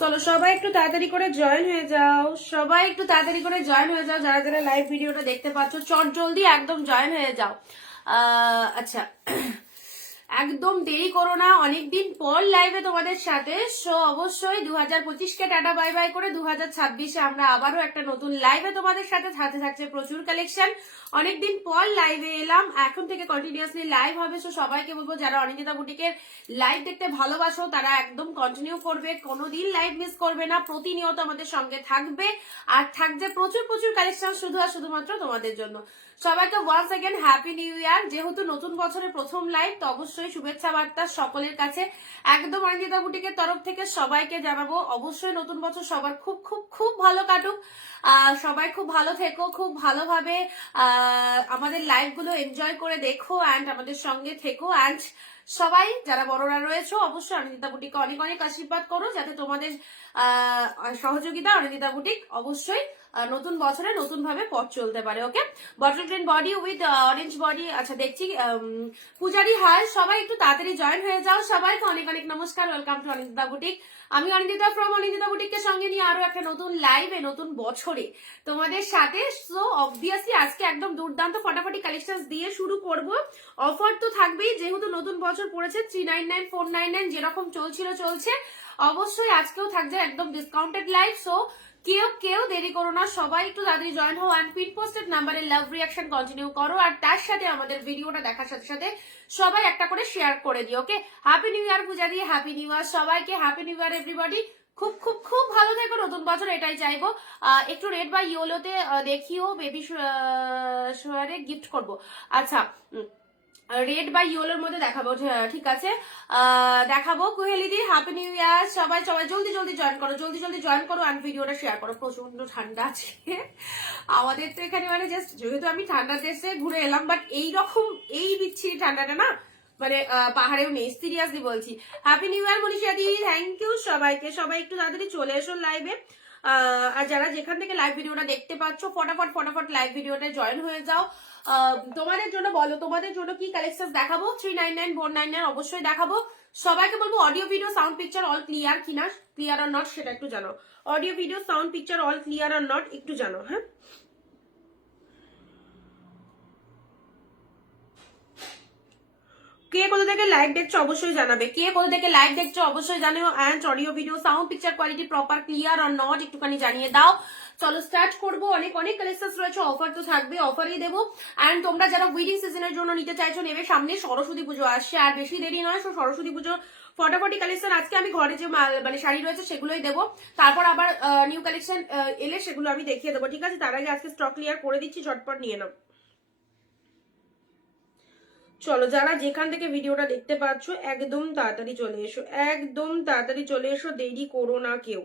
চলো সবাই একটু তাড়াতাড়ি করে জয়েন হয়ে যাও, সবাই একটু তাড়াতাড়ি করে জয়েন হয়ে যাও, যারা যারা লাইভ ভিডিওটা দেখতে পাচ্ছ চট জলদি একদম জয়েন হয়ে যাও। আচ্ছা, একদম দেরি করো না, অনেকদিন পর লাইভে তোমাদের সাথে। সো অবশ্যই 2025কে টাটা বাই বাই করে 2026-এ আমরা আবারও একটা নতুন লাইভে তোমাদের সাথে থাকছে প্রচুর কালেকশন। অনেকদিন পর লাইভে এলাম, এখন থেকে কন্টিনিউয়াসলি লাইভ হবে। সো সবাইকে বলবো যারা অনিন্দিতা বুটিকের লাইভ দেখতে ভালোবাসো তারা একদম কন্টিনিউ করবে, কোনোদিন লাইভ মিস করবে না, প্রতিনিয়ত আমাদের সঙ্গে থাকবে। আর থাকবে প্রচুর প্রচুর কালেকশন শুধু আর শুধুমাত্র তোমাদের জন্য। সবাইকে once again happy new year. যেহেতু নতুন বছরের প্রথম লাইভ, তো অবশ্যই শুভেচ্ছা বার্তা সকলের কাছে একদম অনিন্দিতা বুটিকের তরফ থেকে সবাইকে জানাবো। অবশ্যই নতুন বছর সবার খুব খুব খুব ভালো কাটুক, সবাই খুব ভালো থেকো, খুব ভালোভাবে আমাদের লাইভ গুলো এনজয় করে দেখো অ্যান্ড আমাদের সঙ্গে থেকো। অ্যান্ড সবাই যারা বড়রা রয়েছে অবশ্যই অনিন্দিতা বুটিককে অনেক অনেক আশীর্বাদ করো, যাতে তোমাদের সহযোগিতা অনিন্দিতা বুটিক অবশ্যই নতুন বছরে নতুন ভাবে পথ চলতে পারে। Okay, bottle green body with orange body. আচ্ছা দেখছি পূজারি হাই, সবাই একটু তাড়াতাড়ি জয়েন হয়ে যাও। সবাইকে অনেক অনেক নমস্কার, ওয়েলকাম টু অনিন্দিতা বুটিক। আমি অনিন্দিতা ফ্রম অনিন্দিতা বুটিককে সঙ্গে নিয়ে আরো একটা নতুন লাইভে নতুন বছরে তোমাদের সাথে। সো অবভিয়াসলি আজকে একদম দুর্দান্ত ফটাফটি কালেকশন দিয়ে শুরু করব। অফার তো থাকবেই, যেহেতু নতুন বছর পড়েছে। 399 499 যেরকম চলছিল চলছে, অবশ্যই আজকেও থাকছে একদম ডিসকাউন্টেড লাইভ। সো কেউ দেরি করো না, সবাই একটু তাড়াতাড়ি জয়েন হও অ্যান্ড পিন পোস্টেড নাম্বারে লাভ রিয়াকশন কন্টিনিউ করো। আর তার সাথে আমাদের ভিডিওটা দেখার সাথে সাথে সবাই একটা করে শেয়ার করে দিও। ওকে, হ্যাপি নিউ ইয়ার পূজা দিয়ে, হ্যাপি নিউ ইয়ার সবাইকে, হ্যাপি নিউ ইয়ার এভরিবডি। খুব খুব খুব ভালো থেকো নতুন বছর, এটাই চাইবো। একটু রেড বাই ইয়োলোতে দেখিও, বেবি শোয়ারে গিফট করবো। আচ্ছা, রেড বা ইয়েলোর মধ্যে দেখাবো, ঠিক আছে দেখাবো। কুহেলিদি হ্যাপি নিউ ইয়ার। সবাই সবাই জলদি জলদি জয়েন করো, জলদি জলদি জয়েন করো অ্যান্ড ভিডিওটা শেয়ার করো। প্রচন্ড ঠান্ডা আছে আমাদের তো এখানে, মানে জাস্ট যেহেতু আমি ঠান্ডা দেশে ঘুরে এলাম, বাট এইরকম এই বিচ্ছিরি ঠান্ডাটা না মানে পাহাড়েও নেই, সিরিয়াসলি বলছি। হ্যাপি নিউ ইয়ার মনীষা দি, থ্যাংক ইউ সবাইকে। সবাই একটু তাড়াতাড়ি চলে এসো লাইভে। আর যারা যেখান থেকে লাইভ ভিডিওটা দেখতে পাচ্ছ ফটাফট লাইভ ভিডিওটা জয়েন হয়ে যাও। তোমাদের জন্য বলো, তোমাদের জন্য কি কালেকশন দেখাবো? 399 499 অবশ্যই দেখাবো। সবাইকে বলবো audio video sound picture all clear কিনা, ক্লিয়ার আর নট সেটা একটু জানো। Audio video sound picture all clear are not একটু জানো। হ্যাঁ, কে কোথা থেকে লাইভ দেখছো অবশ্যই জানাবে, কে কোথা থেকে লাইভ দেখছো অবশ্যই জানিও। And audio video sound picture quality proper clear are not একটুখানি জানিয়ে দাও। চলো স্টার্ট করবো। অনেক অনেক কালেকশন রয়েছে, অফার তো থাকবে, অফারই দেবো। অ্যান্ড তোমরা যারা উইডিং সিজনের জন্য নিতে চাইছো নেবে, সামনে সরস্বতী পুজো আসছে, আর বেশি দেরি নয়। সো সরস্বতী পুজো ফটাফটি কালেকশন আজকে আমি ঘরে যে মানে শাড়ি রয়েছে সেগুলোই দেবো, তারপর আবার নিউ কালেকশন এলে সেগুলো আমি দেখিয়ে দেবো, ঠিক আছে? তার আগে আজকে স্টক ক্লিয়ার করে দিচ্ছি, ঝটপট নিয়ে নাও। চলো যারা যেখান থেকে ভিডিওটা দেখতে পাচ্ছ একদম তাড়াতাড়ি চলে এসো, একদম তাড়াতাড়ি চলে এসো, দেরি করো না কেউ।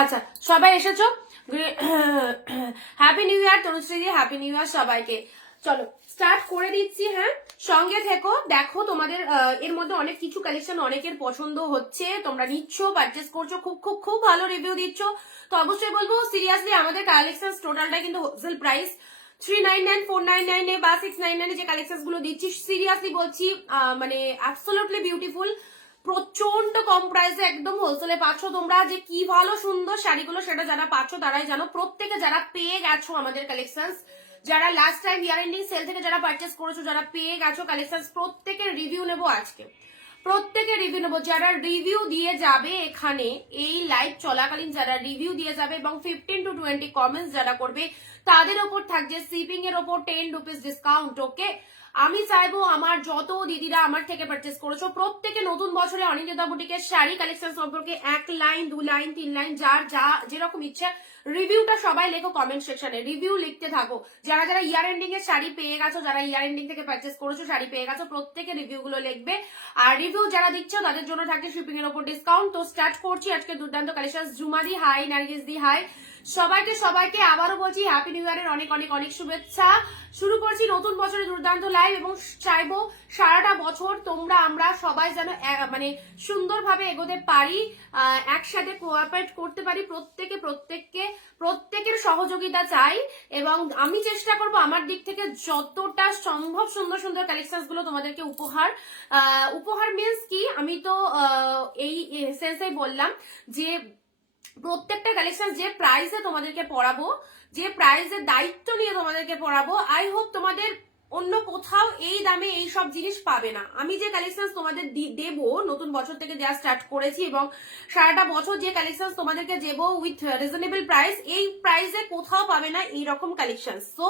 আচ্ছা সবাই এসেছো, হ্যাপি নিউ ইয়ার তনুশ্রী দি, হ্যাপি নিউ ইয়ার সবাইকে। চলো স্টার্ট করে দিচ্ছি। হ্যাঁ, সঙ্গে থেকো, দেখো তোমাদের এর মধ্যে অনেক কিছু কালেকশন অনেকের পছন্দ হচ্ছে, তোমরা নিচ্ছ, পারচেস করছো, খুব খুব খুব ভালো রিভিউ দিচ্ছ। তো অবশ্যই বলবো সিরিয়াসলি আমাদের কালেকশন টোটালটা কিন্তু হোলসেল প্রাইস 399 499 বা 699 যে কালেকশন গুলো দিচ্ছি, সিরিয়াসলি বলছি মানে অ্যাবসলিউটলি বিউটিফুল, প্রচন্ড কম প্রাইসে একদম হোলসেলে পাচ্ছ তোমরা। যে কি ভালো সুন্দর শাড়িগুলো সেটা যারা পাচ্ছ তারাই জানো। প্রত্যেকে যারা পেয়ে গেছো আমাদের কালেকশন, যারা last time year ending sell থেকে যারা পারচেস করেছো, যারা পেয়ে গেছো কালেকশন, প্রত্যেকের রিভিউ নেবো আজকে, প্রত্যেকের রিভিউ নেবো। যারা রিভিউ দিয়ে যাবে এখানে এই লাইভ চলাকালীন, যারা রিভিউ দিয়ে যাবে এবং 15 to 20 কমেন্টস যারা করবে, তাদের ওপর থাকছে শিপিং এর ওপর 10 রুপিস ডিসকাউন্ট। ওকে, আমি চাইবো আমার যত দিদিরা আমার থেকে পারচেস করেছো প্রত্যেকে নতুন বছরে অনিন্দিতা বুটিকের শাড়ি কালেকশন সম্পর্কে 1 লাইন 2 লাইন 3 লাইন যার যা যেরকম ইচ্ছা রিভিউটা সবাই লেখো কমেন্ট সেকশনে, রিভিউ লিখতে থাকো। যারা যারা ইয়ার এন্ডিং এর শাড়ি পেয়ে গেছো, যারা ইয়ার এন্ডিং থেকে পারচেস করেছো শাড়ি পেয়ে গেছো, প্রত্যেকে রিভিউ গুলো লিখবে। আর রিভিউ যারা দিচ্ছ তাদের জন্য থাকছে শিপিং এর উপর ডিসকাউন্ট। তো স্টার্ট করছি আজকে দুর্দান্ত কালেকশন। জুমাদি হাই, নার্গিস দি হাই, সবাইকে আবারও বলছি হ্যাপি নিউ ইয়ারের অনেক অনেক অনেক শুভেচ্ছা। শুরু করছি নতুন বছরে দুর্দান্ত লাইভ এবং চাইবো সারাটা বছর তোমরা আমরা সবাই যেন মানে সুন্দরভাবে এগোতে পারি, একসাথে কোঅপারেট করতে পারি। প্রত্যেকের সহযোগিতা চাই এবং আমি চেষ্টা করব আমার দিক থেকে যতটা সম্ভব সুন্দর সুন্দর কালেকশন গুলো তোমাদেরকে উপহার মিন্স কি, আমি তো এই সেন্সেই বললাম যে প্রত্যেকটা কালেকশন যে প্রাইসে তোমাদেরকে পড়াবো, যে প্রাইসের দায়িত্ব নিয়ে তোমাদেরকে পড়াবো, আই হোপ তোমাদের অন্য কোথাও এই দামে এই সব জিনিস পাবে না। আমি যে কালেকশন তোমাদের দেবো নতুন বছর থেকে দেওয়া স্টার্ট করেছি এবং সারাটা বছর যে কালেকশন তোমাদেরকে দেবো উইথ রিজনেবল প্রাইস, এই প্রাইসে কোথাও পাবে না এইরকম কালেকশন। সো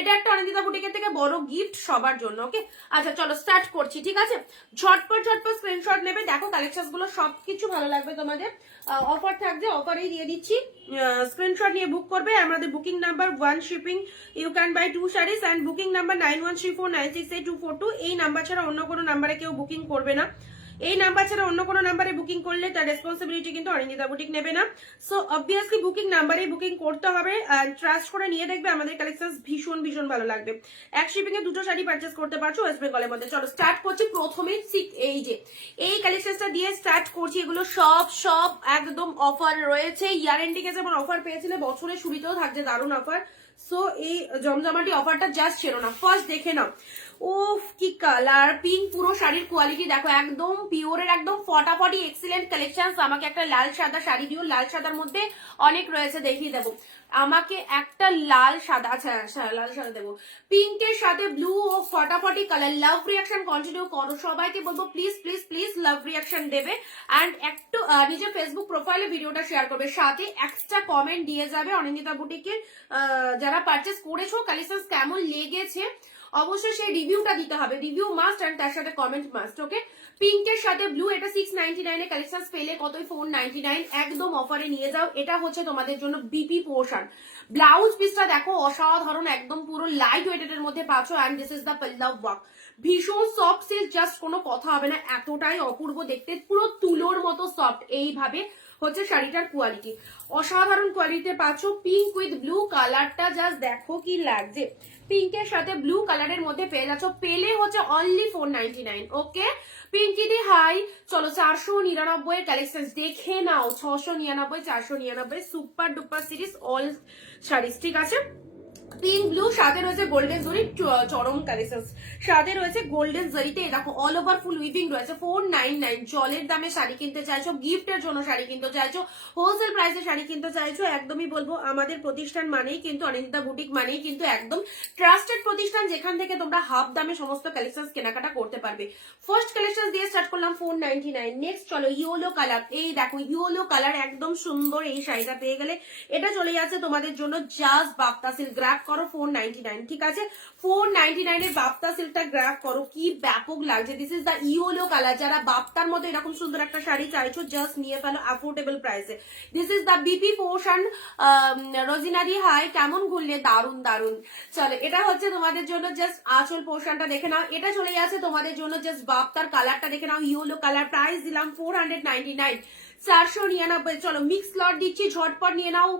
এটা একটা অনিন্দিতা বুটিকের থেকে বড় গিফট সবার জন্য। ওকে, আচ্ছা চলো স্টার্ট করছি, ঠিক আছে? ঝটপট স্ক্রিনশট নেবে, দেখো কালেকশন গুলো সবকিছু ভালো লাগবে তোমাদের। অফার থাকবে, অফারেই দিয়ে দিচ্ছি, স্ক্রিনশট নিয়ে বুক করবে। আমাদের booking number 1 shipping you can buy 2 saris and booking number 9134968242। এই নাম্বার ছাড়া অন্য কোনো নাম্বারে কেউ বুকিং করবে না। এই নাম্বার ছাড়া অন্য কোনো নাম্বারে বুকিং করলে তার রেসপন্সিবিলিটি কিন্তু অনিন্দিতা বুটিক নেবে না। সো অবভিয়াসলি বুকিং নাম্বারেই বুকিং করতে হবে। ট্রাস্ট করে নিয়ে দেখবে আমাদের কালেকশন ভীষণ ভীষণ ভালো লাগবে। এক শিপিং এ 2টো শাড়ি পারচেস করতে পারছো ওয়েস্ট বেঙ্গলের মধ্যে। চলো স্টার্ট করছি। প্রথমে এই যে এই কালেকশনটা দিয়ে স্টার্ট করছি। এগুলো সব একদম অফার রয়েছে। ইয়ার এন্ডিং এ যেমন অফার পেয়েছিলে, বছরের শুরুতেও থাকছে দারুণ অফার। সো এই জমজমাটি অফারটা জাস্ট ছিল না, ফার্স্ট দেখে নাও। ওফ কি কালার, পিঙ্ক, পুরো শাড়ির কোয়ালিটি দেখো, একদম পিওরের একদম ফটাফটি এক্সিলেন্ট কালেকশন। আমাকে একটা লাল সাদা শাড়ি দিও, লাল সাদার মধ্যে অনেক রয়েছে দেখিয়ে দেবো। আমাকে একটা লাল সাদা, আচ্ছা লাল সাদা দেবো, পিঙ্কের সাথে ব্লু ও ফটাফটি কালার। লাভ রিয়াকশন কন্টিনিউ করো, সবাইকে বলবো please please please love reaction দেবে অ্যান্ড একটু নিজের ফেসবুক প্রোফাইলে ভিডিওটা শেয়ার করবে, সাথে একটা কমেন্ট দিয়ে যাবে অনিন্দিতা বুটিকের যারা পারচেস করেছো কালেকশন কেমন লেগেছে। অবশ্যই সেই রিভিউটা দিতে হবে, রিভিউ মাস্ট অ্যান্ড তার সাথে কমেন্ট মাস্ট। ওকে, পিঙ্কের সাথে ব্লু, এটা 699 এ কালেকশন পেলে কতই 499, একদম অফারে নিয়ে যাও। এটা হচ্ছে তোমাদের জন্য বিপি পোর্শন। ব্লাউজ পিসটা দেখো অসাধারণ, একদম পুরো লাইট ওয়েটের মধ্যে পাচ্ছ and this is the pallav work. ভীষণ সফট সিল্ক, জাস্ট কোনো কথা হবে না, এতটাই অপূর্ব দেখতে, পুরো তুলোর মতো সফট। এইভাবে হচ্ছে শাড়িটার কোয়ালিটি, অসাধারণ কোয়ালিটিতে পাচ্ছ। পিঙ্ক উইথ ব্লু কালারটা জাস্ট দেখো কি লাগছে, পিঙ্কের সাথে ব্লু কালারের মধ্যে পেয়ে যাচ্ছ, পেলে হচ্ছে অনলি 499। ওকে, পিঙ্কি দি হাই। চলো 499 এর কালেকশন দেখে নাও, 699, 499, super duper series all saris, ঠিক আছে? পিঙ্ক ব্লু, সাথে রয়েছে গোল্ডেন জরি, চরম কালেকশন, সাথে রয়েছে গোল্ডেন জরিতে দেখো অল ওভার ফুল উইভিং রয়েছে। 499 জলের দামে শাড়ি কিনতে চাইছো, গিফটের জন্য শাড়ি কিনতে চাইছো, হোলসেল প্রাইসে শাড়ি কিনতে চাইছো, একদমই বলবো আমাদের প্রতিষ্ঠান মানেই কিন্তু অনিন্দিতা বুটিক মানেই কিন্তু একদম ট্রাস্টেড প্রতিষ্ঠান, যেখান থেকে তোমরা হাফ দামে সমস্ত কালেকশন কেনাকাটা করতে পারবে। ফার্স্ট কালেকশন দিয়ে স্টার্ট করলাম 499। নেক্সট চলো ইয়েলো কালার, এই দেখো ইয়েলো কালার একদম সুন্দর, এই শাড়িটা পেয়ে গেলে এটা চলে যাচ্ছে তোমাদের জন্য জাস্ট বাপ্তা সিল্ক। গ্র্যাব করো 499, ঠিক আছে? 499 এর বাপ্তা সিল্কটা গ্র্যাব করো, কি ব্যাপক লাগছে। This is the yellow colour, যারা বাপ্তার মধ্যে এরকম সুন্দর একটা শাড়ি চাইছো জাস্ট নিয়ে ফেলো অ্যাফোর্ডেবল প্রাইসে। This is the BP portion. রোজিনারি হাই, কেমন ঘুরলে, দারুন দারুন। চলো এটা হচ্ছে তোমাদের জন্য জাস্ট আঁচল পোর্শনটা দেখে নাও, এটা চলে যাচ্ছে তোমাদের জন্য জাস্ট বাপ্তার কালারটা দেখে নাও, ইয়েলো কালার। প্রাইস দিলাম 499, 499। চলো মিক্স লট দিচ্ছি, ঝটপট নিয়ে নাও।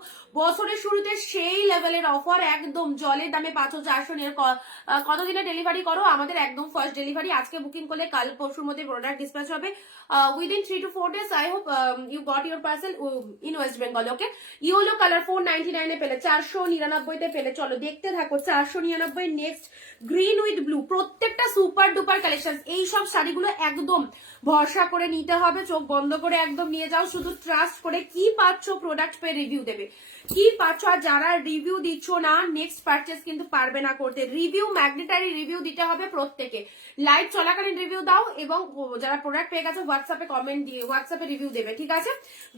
বছরের শুরুতে সেই লেভেলের অফার, একদম জলের দামে পাচ্ছ 400 নিয়ে। কতদিনে ডেলিভারি করো? আমাদের একদম ফার্স্ট ডেলিভারি, আজকে বুকিং করলে কাল পরশুর মধ্যে প্রোডাক্ট ডিসপ্যাচ হবে within 3 to 4 days। I hope you got your parcel in West Bengal. Okay, yellow colour 499 এ পেলে, 499 তে পেলে। চলো দেখতে থাকো 499। নেক্সট গ্রিন উইথ ব্লু, প্রত্যেকটা সুপার ডুপার কালেকশন। এই সব শাড়িগুলো একদম ভরসা করে নিতে হবে, চোখ বন্ধ করে একদম নিয়ে যাও, শুধু ট্রাস্ট করে কি পাচ্ছ প্রোডাক্ট পেয়ে রিভিউ দেবে, কি পাচ্ছ। আর যারা রিভিউ দিচ্ছ না নেক্সট পারচেস কিন্তু পারবে না করতে। রিভিউ ম্যাগনেটারি রিভিউ দিতে হবে প্রত্যেকে, লাইভ চলাকালীন রিভিউ দাও, এবং যারা প্রোডাক্ট পেয়ে গেছে হোয়াটসঅ্যাপে কমেন্ট দিয়ে হোয়াটসঅ্যাপে রিভিউ দেবে, ঠিক আছে।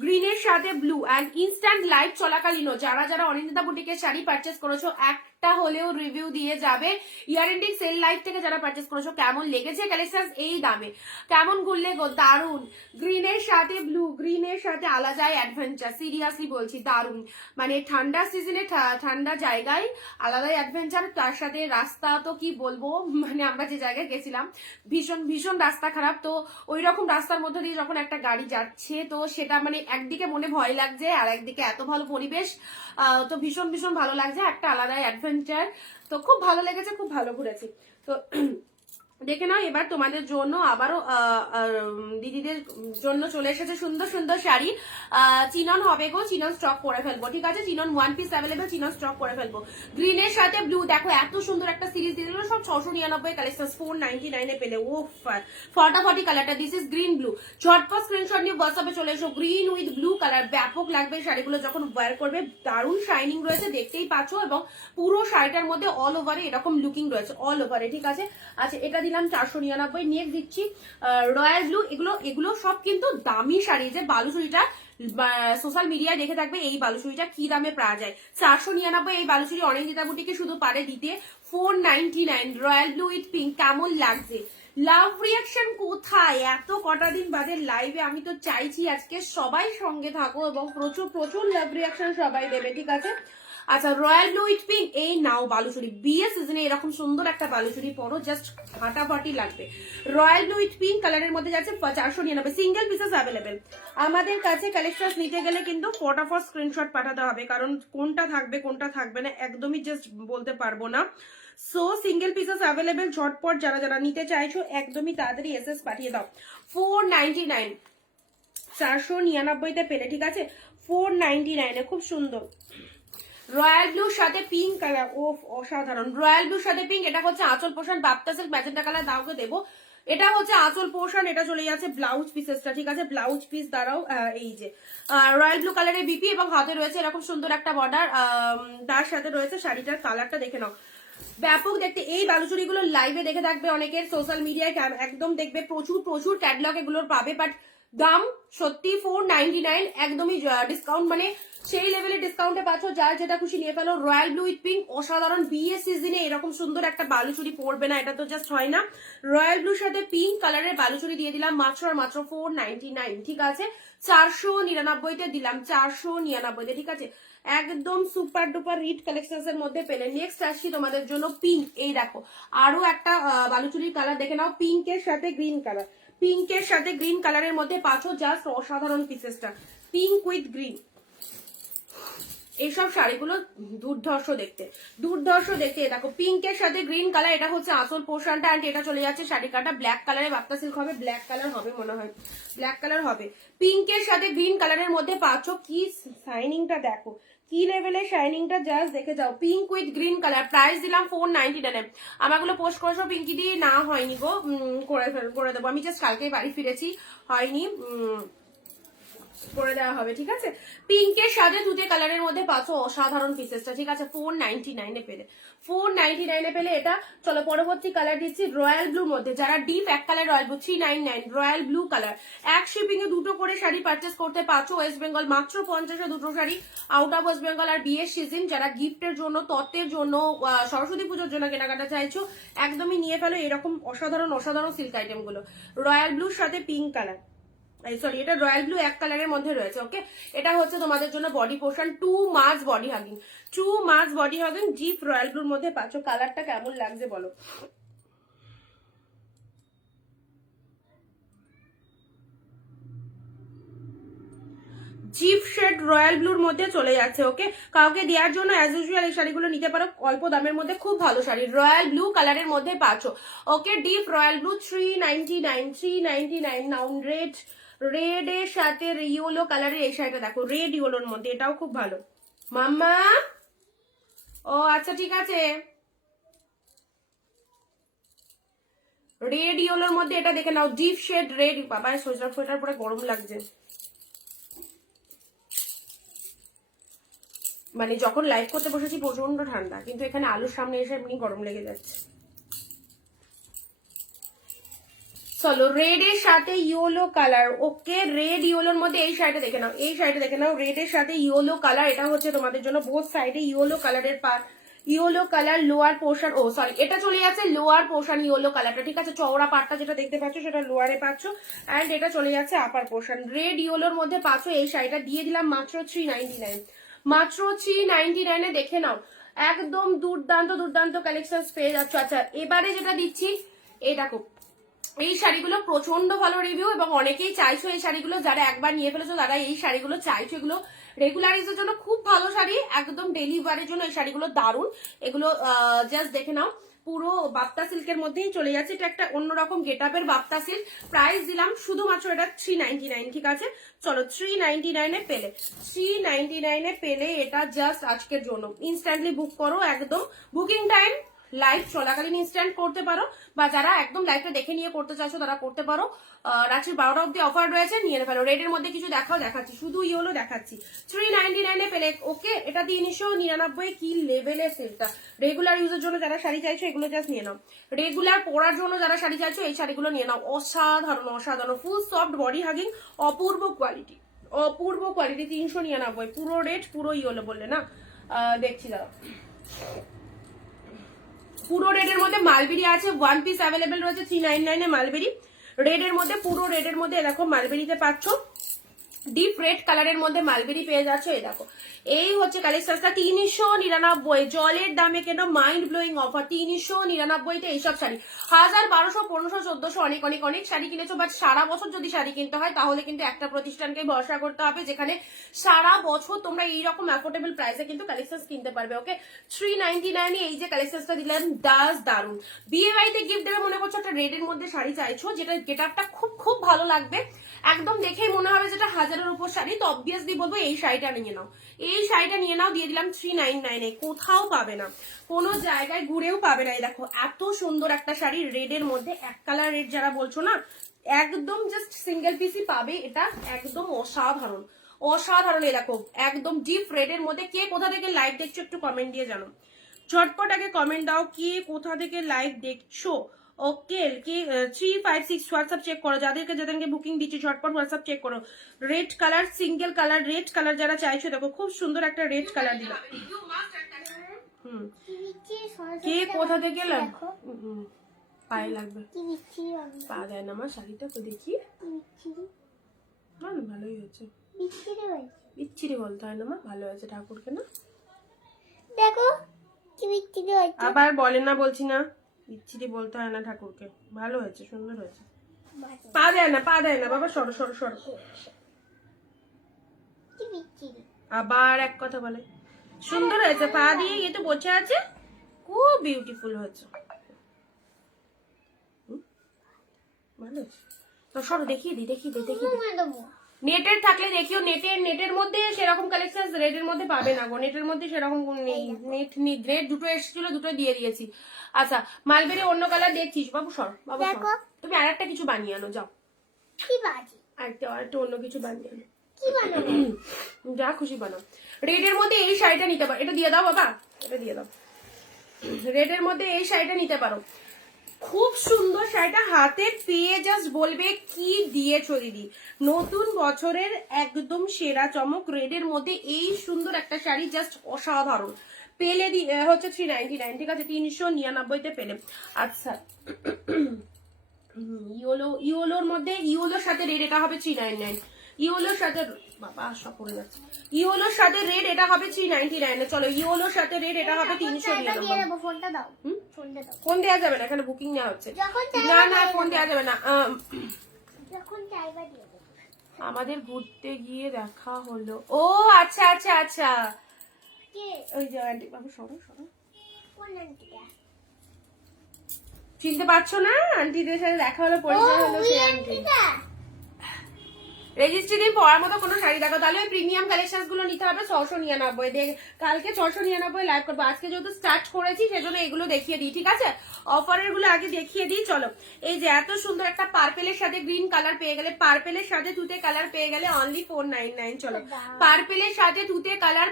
গ্রিনের সাথে ব্লু অ্যান্ড ইনস্ট্যান্ট লাইভ চলাকালীনও যারা যারা অনিন্দিতা বুটিকের শাড়ি পারচেস করেছো একটা হলেও রিভিউ দিয়ে যাবে। ইয়ার এন্ডিং সেল লাইভ থেকে যারা পারচেস করেছো কেমন লেগেছে কালেকশন এই দামে, কেমন ঘুরলে গো, দারুন। গ্রিনের সাথে ব্লু, গ্রিনের সাথে আলাদাই অ্যাডভেঞ্চার, সিরিয়াসলি বলছি দারুন। মানে ঠান্ডা সিজনে ঠান্ডা জায়গায় আলাদাই অ্যাডভেঞ্চার, তার সাথে রাস্তা তো কি বলবো, মানে আমরা যে জায়গায় গেছিলাম ভীষণ ভীষণ রাস্তা খারাপ, তো ওই রকম রাস্তার মধ্যে দিয়ে যখন একটা গাড়ি যাচ্ছে তো সেটা মানে একদিকে মনে ভয় লাগছে আর একদিকে এত ভালো পরিবেশ, তো ভীষণ ভীষণ ভালো লাগছে, একটা আলাদাই অ্যাডভেঞ্চার। তো খুব ভালো লেগেছে, খুব ভালো ঘুরেছি। তো দেখে নাও এবার তোমাদের জন্য আবারও দিদিদের জন্য চলে এসেছে সুন্দর সুন্দর শাড়ি। চিনন হবে গো, চিনন স্টক করে ফেলবো, ঠিক আছে। Chinon 1 piece available, chinon stock করে ফেলবো। গ্রিনের সাথে ব্লু, দেখো এত সুন্দর একটা সিরিজ দিয়ে দিল, সব 699 কালেকশন 499 এ পেলে। ও ফটাফটি কালারটা, দিস ইজ গ্রিন ব্লু। ঝটপট স্ক্রিনশট নিয়ে হোয়াটসঅ্যাপে চলে এসো। গ্রিন উইথ ব্লু কালার, ব্যাপক লাগবে শাড়িগুলো যখন ওয়্যার করবে, দারুণ শাইনিং রয়েছে দেখতেই পাচ্ছ, এবং পুরো শাড়িটার মধ্যে অল ওভারে এরকম লুকিং রয়েছে, অল ওভারে, ঠিক আছে। আচ্ছা এটা দিলাম 499। নেক্সট দিচ্ছি রয়্যাল ব্লু। এগুলো এগুলো সব কিন্তু দামি শাড়ি, যে বালুচুরিটা সোশ্যাল মিডিয়ায় দেখে থাকবে এই বালুচুরিটা কি দামে পাওয়া যায়। 499 এই বালুচুরি অনিন্দিতা বুটিকে শুধু পারে দিতে 499। রয়্যাল ব্লু উইথ পিঙ্ক, কেমন লাগছে? লাভ রিয়াকশন কোথায়? এত কটা দিন বাদে লাইভে, আমি তো চাইছি আজকে সবাই সঙ্গে থাকো এবং প্রচুর প্রচুর লাভ রিয়াকশন সবাই দেবে, ঠিক আছে। আচ্ছা রয়্যাল ব্লু উইথ পিঙ্ক, এই নাও বালুচুরি, বিয়ে সিজনে এরকম সুন্দর একটা বালুচুরি পরো, জাস্ট ফাটাফাটি লাগবে। রয়্যাল ব্লু উইথ পিঙ্ক কালারের মধ্যে যাচ্ছে 499, সিঙ্গেল পিসেস অ্যাভেলেবেল। আমাদের কাছে কালেকশন নিতে গেলে কিন্তু ফটাফট স্ক্রিনশট পাঠাতে হবে, কারণ কোনটা থাকবে কোনটা থাকবে না একদমই জাস্ট বলতে পারবো না। সো সিঙ্গেল পিসেস অ্যাভেলেবেল, ঝটপট যারা যারা নিতে চাইছো একদমই তাড়াতাড়ি এসএস পাঠিয়ে দাও। 499, 499 পেলে, ঠিক আছে। 499 খুব সুন্দর। রয়্যাল ব্লুর সাথে পিঙ্ক কালার, ও অসাধারণ। রয়্যাল ব্লুর সাথে পিঙ্ক, এটা হচ্ছে আঁচল portion, Bapta silk magenta colour দাওকে দেবো। এটা হচ্ছে আঁচল পোর্শন, এটা চলে যাচ্ছে ব্লাউজ পিসেসটা, ঠিক আছে। ব্লাউজ পিস দ্বারাও এই যে রয়্যাল ব্লু কালারের বিপি, এবং হাতে রয়েছে এরকম সুন্দর একটা বর্ডার, তার সাথে রয়েছে শাড়িটার কালারটা দেখে নাও, ব্যাপক দেখতে। এই বালুচুরিগুলো লাইভে দেখে থাকবে অনেকের, সোশ্যাল মিডিয়ায় একদম দেখবে প্রচুর প্রচুর ক্যাটলগ এগুলোর পাবে, বাট দাম সত্যি 499, একদমই ডিসকাউন্ট, মানে সেই লেভেলের ডিসকাউন্টে পাচ্ছ, যার যেটা খুশি নিয়ে ফেলো। রয়্যাল ব্লু উইথ পিঙ্ক অসাধারণ, বিয়ে সিজনে এরকম সুন্দর একটা বালুচুরি পরবে না, এটা তো জাস্ট হয় না। রয়্যাল ব্লুর সাথে পিঙ্ক কালারের বালুচুরি দিয়ে দিলাম মাত্র আর মাত্র 499, ঠিক আছে। 499 দিলাম, 499, ঠিক আছে। একদম সুপার ডুপার হিট কালেকশনস এর মধ্যে পেলে। নেক্সট আসছি তোমাদের জন্য পিঙ্ক, এই দেখো আরো একটা বালুচুরির কালার দেখে নাও, পিঙ্কের সাথে গ্রিন কালার, পিঙ্কের সাথে গ্রিন কালারের মধ্যে পাচ্ছ, জাস্ট অসাধারণ পিসেসটা, পিঙ্ক উইথ গ্রিন। এইসব শাড়িগুলো দুর্ধর্ষ দেখতে, দুর্ধর্ষ দেখতে। দেখো পিঙ্কের সাথে গ্রিন কালার, এটা হচ্ছে আসল পোর্শনটা, অ্যান্ড এটা চলে যাচ্ছে শাড়ি কাটা ব্ল্যাক কালারে, বাপ্তা সিল্ক হবে, ব্ল্যাক কালার হবে মনে হয়, ব্ল্যাক কালার হবে। পিঙ্কের সাথে গ্রিন কালারের মধ্যে পাচ্ছ, কি শাইনিংটা দেখো, কি লেভেলের শাইনিংটা, জাস্ট দেখে যাও। Pink with green colour, price দিলাম 499। আমাগুলো পোস্ট করেছো পিঙ্কি দিয়ে, না হয়নি গো, করে দেবো, আমি জাস্ট কালকেই বাড়ি ফিরেছি, হয়নি, করে দেওয়া হবে, ঠিক আছে। পিঙ্কের সাথে তুতে কালারের মধ্যে পাচ্ছ অসাধারণ পিসেসটা, ঠিক আছে। 499 পেলে, 499 পেলে এটা। চলো পরবর্তী কালার দিচ্ছি রয়্যাল ব্লুর মধ্যে, যারা ডিপ এক colour royal blue 399, royal blue colour. এক শিপিং এ দুটো করে শাড়ি পারচেস করতে পারছো, ওয়েস্ট বেঙ্গল মাত্র 50-এ দুটো শাড়ি, আউট অফ ওয়েস্ট বেঙ্গল। আর বিয়ের সিজন, যারা গিফটের জন্য, তত্ত্বের জন্য, সরস্বতী পুজোর জন্য কেনাকাটা চাইছো, একদমই নিয়ে ফেলো এরকম অসাধারণ অসাধারণ সিল্ক আইটেম গুলো। রয়্যাল ব্লুর সাথে পিঙ্ক কালার, সরি এটা রয়্যাল ব্লু এক কালারের মধ্যে রয়েছে, ওকে। এটা হচ্ছে তোমাদের জন্য বডি পোর্শন, 2 মাছ বডি হাগিং, 2 মাছ বডি হাগিং, জিপ রয়্যাল ব্লুর মধ্যে পাচ্ছ। কালারটা কেমন লাগছে বলো? জিপ শেড রয়্যাল ব্লুর মধ্যে চলে যাচ্ছে, ওকে। কাউকে দেওয়ার জন্য অ্যাজ ইউজুয়াল এই শাড়িগুলো নিতে পারো, অল্প দামের মধ্যে খুব ভালো শাড়ি, রয়্যাল ব্লু কালারের মধ্যে পাচ্ছ, ওকে। ডিপ রয়্যাল ব্লু 399, 399 নাও। রেড, রেড এর সাথে ইয়েলো কালারের এই শাড়িটা দেখো, রেড ইয়েলোর মধ্যে, এটাও খুব ভালো। মাম্মা, ও আচ্ছা ঠিক আছে, রেড ইয়েলোর মধ্যে এটা দেখে নাও, ডিপ শেড রেড। বাবা সোয়েটার ফোয়েটার পরে গরম লাগছে। মানে যখন লাইভ করতে বসেছি প্রচন্ড ঠান্ডা, কিন্তু এখানে আলুর সামনে এসে এমনি গরম লেগে যাচ্ছে। চলো রেড এর সাথে ইয়েলো কালার, ওকে রেড ইয়েলোর মধ্যে এই শাড়িটা দেখে নাও, এই শাড়িটা দেখে নাও, রেড এর সাথে ইয়েলো কালার। এটা হচ্ছে তোমাদের জন্য বোথ সাইডে ইয়েলো কালারের ইয়েলো কালার লোয়ার পোর্শন, ও সরি এটা চলে যাচ্ছে লোয়ার পোর্শন ইয়েলো কালারটা, ঠিক আছে। চওড়া পাটটা যেটা দেখতে পাচ্ছ সেটা লোয়ারে পাচ্ছ, অ্যান্ড এটা চলে যাচ্ছে আপার পোর্শন। রেড ইয়েলোর মধ্যে পাচ্ছ এই শাড়িটা, দিয়ে দিলাম মাত্র 399, মাত্র 399 দেখে নাও। একদম দুর্দান্ত দুর্দান্ত কালেকশন পেয়ে যাচ্ছ। আচ্ছা এবারে যেটা দিচ্ছি, এই দেখো এই শাড়িগুলো প্রচন্ড ভালো রিভিউ, এবং অনেকেই চাইছো এই শাড়িগুলো, যারা একবার নিয়ে ফেলেছো তারা এই শাড়িগুলো চাইছো। এগুলো রেগুলার ইউজের জন্য খুব ভালো শাড়ি, একদম ডেলি ওয়ারের জন্য এই শাড়িগুলো দারুণ। এগুলো জাস্ট দেখে নাও, পুরো বাপ্তা সিল্কের মধ্যেই চলে যাচ্ছে। এটা একটা অন্যরকম গেটআপের বাপ্তা সিল্ক। প্রাইস দিলাম শুধুমাত্র এটা 399, ঠিক আছে। চলো 399 পেলে, 399 পেলে এটা জাস্ট আজকের জন্য। ইনস্ট্যান্টলি বুক করো, একদম বুকিং টাইম লাইভ চলাকালীন ইনস্ট্যান্ট করতে পারো, বা যারা একদম লাইভটা দেখে নিয়ে করতে চাইছো তারা করতে পারো। রাত্রি 12টা অব্দি অফার রয়েছে, নিয়ে ফেলো। রেডের মধ্যে কিছু দেখাচ্ছি, শুধু ইয়েলো দেখাচ্ছি। 399 পেলে, ওকে। এটা 399, কি লেভেলের সেলটা। রেগুলার ইউজের জন্য যারা শাড়ি চাইছো এগুলো জাস্ট নিয়ে নাও, রেগুলার পরার জন্য যারা শাড়ি চাইছো এই শাড়িগুলো নিয়ে নাও। অসাধারণ অসাধারণ, ফুল সফট বডি হাগিং, অপূর্ব কোয়ালিটি, অপূর্ব কোয়ালিটি। 399 পুরো রেড, পুরো ইয়েলো বললে না, দেখছি দাঁড়াও। পুরো রেডের মধ্যে মালবেরি আছে, 1 পিস অ্যাভেলেবেল রয়েছে 399 মালবেরি। রেডের মধ্যে, পুরো রেডের মধ্যে দেখো মালবেরিতে পাচ্ছ, ডিপ রেড কালারের মধ্যে মালবেরি পেয়ে যাচ্ছে। এই দেখো এই হচ্ছে কালেকশনটা 399, জলের দামে কেন মাইন্ড ব্লোয়িং অফার। 399 এইসব শাড়ি 1000, 1200, 1500, 1400 অনেক অনেক অনেক শাড়ি কিনেছো, বাট সারা বছর যদি শাড়ি কিনতে হয় তাহলে কিন্তু একটা প্রতিষ্ঠানকে ভরসা করতে হবে, যেখানে সারা বছর তোমরা এইরকম অ্যাফোর্ডেবল প্রাইসে কিন্তু কালেকশন কিনতে পারবে। ওকে 399 এই যে কালেকশনটা দিলেন, দারুন। বিয়ে বাড়িতে গিফট দেবে মনে করছো, একটা রেডের মধ্যে শাড়ি চাইছো যেটা গেটআপটা খুব খুব ভালো লাগবে, একদম দেখেই মনে হবে যেটা 1000-এর উপর শাড়ি, তো অবভিয়াসলি বলবো এই শাড়িটা নিয়ে নাও, এই শাড়িটা নিয়ে নাও। দিয়ে দিলাম 399, কোথাও পাবে না, কোনো জায়গায় ঘুরেও পাবে না। এই দেখো এত সুন্দর একটা শাড়ি রেডের মধ্যে, এক কালার রেড যারা বলছো না, একদম জাস্ট সিঙ্গেল পিসই পাবে। এটা একদম অসাধারণ অসাধারণ। এই দেখো একদম ডিপ রেডের মধ্যে। কে কোথা থেকে লাইভ দেখছো একটু কমেন্ট দিয়ে জানো, ঝটপট আগে কমেন্ট দাও, কে কোথা থেকে লাইভ দেখছো। ওকে কি 356 হোয়াটসঅ্যাপ চেক করো, যাদেরকে বুকিং দিচ্ছি ঝটপট হোয়াটসঅ্যাপ চেক করো। Red colour, single colour, red colour যারা চাইছো, দেখো খুব সুন্দর একটা রেড কালার দিলাম। কে কোথা থেকে পায়ে লাগবে, পা দেয় না আমার শাড়িটা, তো দেখি ভালোই হয়েছে। বিচ্ছিরি বলতে হয় না মা, ভালো হয়েছে ঠাকুরকে না, দেখো কি বিচ্ছিরি হয়েছে। আবার বলে না, বলছি না বিচ্ছিরি বলতে হয় না ঠাকুরকে, ভালো হয়েছে, সুন্দর হয়েছে। পা দেয় না, পা দেয় না বাবা, সরো সরো সরো। কি বিচ্ছিরি, আবার এক কথা বলে, সুন্দর হয়েছে, পা দিয়ে এ তো বসে আছে, খুব বিউটিফুল হয়েছে, ভালো হয়েছে। তো সরো দেখিয়ে দিই, দেখিয়ে দিই, দেখিয়ে দিই। নেটের থাকলে দেখিও, নেটের মধ্যে সেরকম কালেকশন রেডের মধ্যে পাবে না গো, নেটের মধ্যে সেরকম নেই। নেট রেড দুটো এসেছিল, দুটো দিয়ে দিয়েছি। আচ্ছা মালবেরি অন্য কালার দেখছিস বাবু, সর বাবু সর। তুমি আর একটা কিছু বানিয়ে আনো, যাও। কি বাজি, আরেকটা অন্য কিছু বানিয়ে আনো, কি বানাবো, যা খুশি বানাও। রেডের মধ্যে এই শাড়িটা নিতে পারো, এটা দিয়ে দাও বাবা, এটা দিয়ে দাও। রেডের মধ্যে এই শাড়িটা নিতে পারো, খুব সুন্দর শাড়িটা হাতে পেয়ে জাস্ট বলবে কি দিয়েছো দিদি। নতুন বছরের একদম সেরা চমক, রেডের মধ্যে এই সুন্দর একটা শাড়ি জাস্ট অসাধারণ। পেলে হচ্ছে 399, ঠিক আছে, 399 পেলে। আচ্ছা ইয়োলোর মধ্যে, ইয়োলোর সাথে রেড এটা হবে 399, ইয়োলোর সাথে বাবা সব পড়ে যাচ্ছে, ইয়োলোর সাথে রেড এটা হবে 399। চলো ইয়োলোর সাথে রেড এটা হবে 399। ফোনটা দাও, ফোনটা দাও। ফোন দেওয়া যাবে না, এখানে বুকিং নেওয়া হচ্ছে, না না ফোন দেওয়া যাবে না। যখন চাইবা দিয়ে দেবো। আমাদের ঘুরতে গিয়ে দেখা হলো, ও আচ্ছা আচ্ছা আচ্ছা, কে ওই যে আন্টি বাবু, সরো সরো, কোন আন্টিটা, চিনতে পারছো না? আন্টিদের সাথে দেখা হলো, পরিচয় হলো, সেই আন্টি। রেজিস্ট্রি দিন পরার মতো কোনো শাড়ি দেখো, তাহলে ওই প্রিমিয়াম কালেকশন গুলো নিতে হবে 699। কালকে 699 লাইভ করবো, আজকে যেহেতু স্টার্ট করেছি সেজন্য এগুলো দেখিয়ে দিই, ঠিক আছে। অফারের গুলো আগে দেখিয়ে দিই। চলো এই যে এত সুন্দর একটা পার্পেলের সাথে গ্রিন কালার পেয়ে গেলে, পার্পেলের সাথে তুতে কালার পেয়ে গেলে অনলি 499। চলো পার্পেলের সাথে তুতে কালার